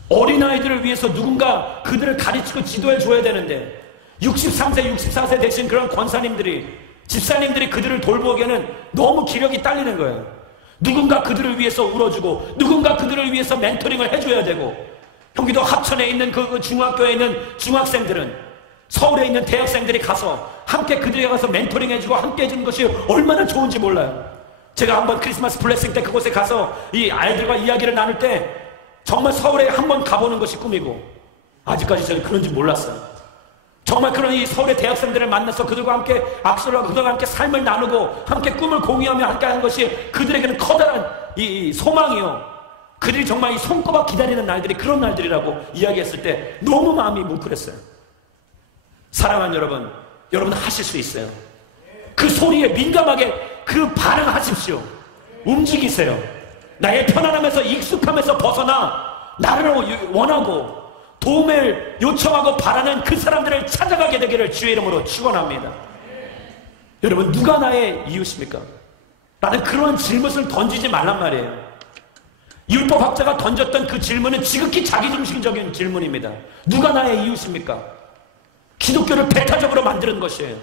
어린아이들을 위해서 누군가 그들을 가르치고 지도해 줘야 되는데 63세, 64세 되신 그런 권사님들이 집사님들이 그들을 돌보기에는 너무 기력이 딸리는 거예요. 누군가 그들을 위해서 울어주고 누군가 그들을 위해서 멘토링을 해줘야 되고 경기도 합천에 있는 그 중학교에 있는 중학생들은 서울에 있는 대학생들이 가서 함께 그들에게 가서 멘토링 해주고 함께 해주는 것이 얼마나 좋은지 몰라요. 제가 한번 크리스마스 블레싱 때 그곳에 가서 이 아이들과 이야기를 나눌 때 정말 서울에 한번 가보는 것이 꿈이고 아직까지 저는 그런지 몰랐어요. 정말 그런 이 서울의 대학생들을 만나서 그들과 함께 악수를 하고 그들과 함께 삶을 나누고 함께 꿈을 공유하며 함께 하는 것이 그들에게는 커다란 이 소망이요. 그들이 정말 이 손꼽아 기다리는 날들이 그런 날들이라고 이야기했을 때 너무 마음이 뭉클했어요. 사랑하는 여러분, 여러분 하실 수 있어요. 그 소리에 민감하게 그 반응하십시오. 움직이세요. 나의 편안함에서 익숙함에서 벗어나 나를 원하고 도움을 요청하고 바라는 그 사람들을 찾아가게 되기를 주의 이름으로 축원합니다. 여러분 누가 나의 이웃입니까? 라는 그런 질문을 던지지 말란 말이에요. 율법학자가 던졌던 그 질문은 지극히 자기중심적인 질문입니다. 누가 나의 이웃입니까? 기독교를 배타적으로 만드는 것이에요.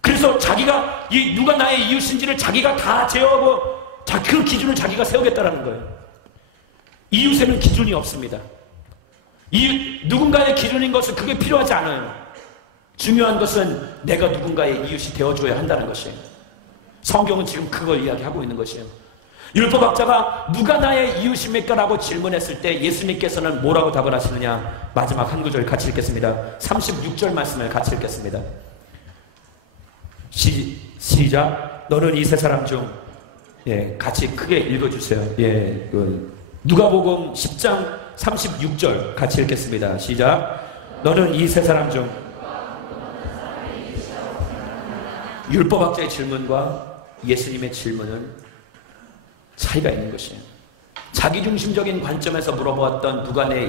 그래서 자기가 이 누가 나의 이웃인지를 자기가 다 제어하고 그 기준을 자기가 세우겠다라는 거예요. 이웃에는 기준이 없습니다. 누군가의 기준인 것은 그게 필요하지 않아요. 중요한 것은 내가 누군가의 이웃이 되어줘야 한다는 것이에요. 성경은 지금 그걸 이야기하고 있는 것이에요. 율법학자가 누가 나의 이웃입니까? 라고 질문했을 때 예수님께서는 뭐라고 답을 하시느냐? 마지막 한 구절 같이 읽겠습니다. 36절 말씀을 같이 읽겠습니다. 시작. 너는 이 세 사람 중, 같이 크게 읽어주세요. 누가복음 10장 36절 같이 읽겠습니다. 시작. 너는 이 세 사람 중, 율법학자의 질문과 예수님의 질문은 차이가 있는 것이에요. 자기중심적인 관점에서 물어보았던 누가 내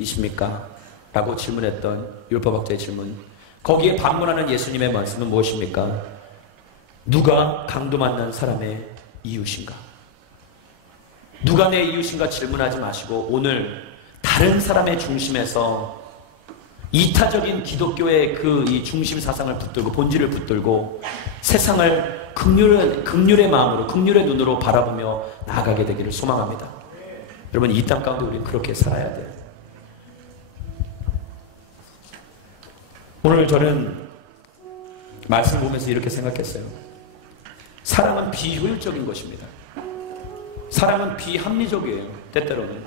이웃이십니까? 라고 질문했던 율법학자의 질문, 거기에 반문하는 예수님의 말씀은 무엇입니까? 누가 강도 만난 사람의 이웃인가? 누가 내 이웃인가 질문하지 마시고 오늘 다른 사람의 중심에서 이타적인 기독교의 이 중심 사상을 붙들고 본질을 붙들고 세상을 긍휼의 마음으로, 긍휼의 눈으로 바라보며 나아가게 되기를 소망합니다. 여러분, 이 땅 가운데 우리는 그렇게 살아야 돼요. 오늘 저는 말씀 보면서 이렇게 생각했어요. 사랑은 비효율적인 것입니다. 사랑은 비합리적이에요. 때때로는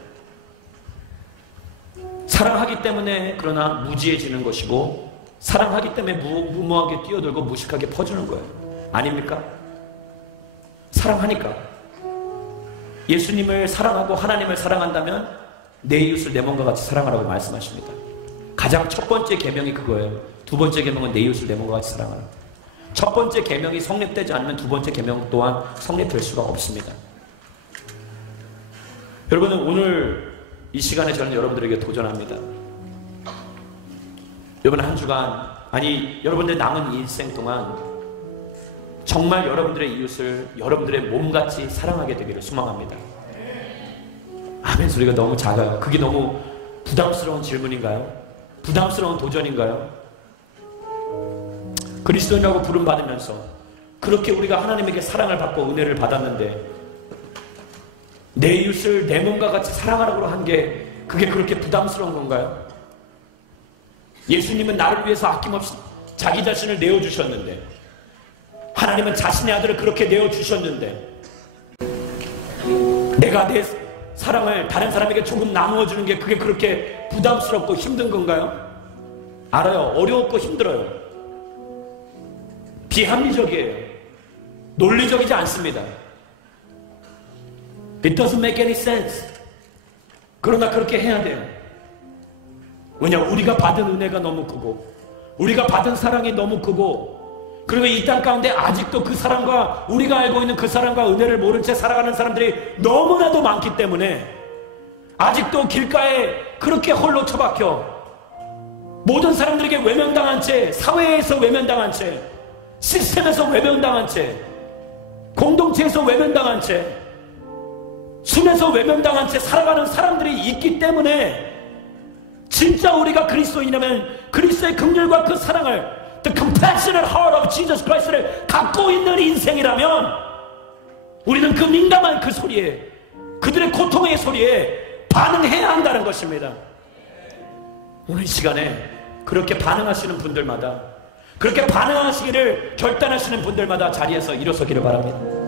사랑하기 때문에 그러나 무지해지는 것이고, 사랑하기 때문에 무모하게 뛰어들고 무식하게 퍼주는 거예요. 아닙니까? 사랑하니까. 예수님을 사랑하고 하나님을 사랑한다면 내 이웃을 내 몸과 같이 사랑하라고 말씀하십니다. 가장 첫 번째 계명이 그거예요. 두 번째 계명은 내 이웃을 내 몸과 같이 사랑하라. 첫 번째 계명이 성립되지 않으면 두 번째 계명 또한 성립될 수가 없습니다. 여러분은 오늘 이 시간에 저는 여러분들에게 도전합니다. 여러분 한 주간, 아니 여러분들 남은 인생 동안 정말 여러분들의 이웃을 여러분들의 몸같이 사랑하게 되기를 소망합니다. 아멘 소리가 너무 작아요. 그게 너무 부담스러운 질문인가요? 부담스러운 도전인가요? 그리스도인이라고 부름받으면서 그렇게 우리가 하나님에게 사랑을 받고 은혜를 받았는데 내 이웃을 내 몸과 같이 사랑하라고 한 게 그게 그렇게 부담스러운 건가요? 예수님은 나를 위해서 아낌없이 자기 자신을 내어주셨는데, 하나님은 자신의 아들을 그렇게 내어주셨는데, 내가 내 사랑을 다른 사람에게 조금 나누어 주는 게 그게 그렇게 부담스럽고 힘든 건가요? 알아요. 어려웠고 힘들어요. 비합리적이에요. 논리적이지 않습니다. It doesn't make any sense. 그러나 그렇게 해야 돼요. 왜냐하면 우리가 받은 은혜가 너무 크고 우리가 받은 사랑이 너무 크고, 그리고 이 땅 가운데 아직도 그 사랑과 우리가 알고 있는 그 사랑과 은혜를 모른 채 살아가는 사람들이 너무나도 많기 때문에 아직도 길가에 그렇게 홀로 처박혀 모든 사람들에게 외면당한 채, 사회에서 외면당한 채, 시스템에서 외면당한 채, 공동체에서 외면당한 채, 순에서 외면당한 채 살아가는 사람들이 있기 때문에 진짜 우리가 그리스도인이라면 그리스도의 긍휼과 그 사랑을, The compassionate heart of Jesus Christ를 갖고 있는 인생이라면 우리는 그 민감한 그 소리에, 그들의 고통의 소리에 반응해야 한다는 것입니다. 오늘 이 시간에 그렇게 반응하시는 분들마다, 그렇게 반응하시기를 결단하시는 분들마다 자리에서 일어서기를 바랍니다.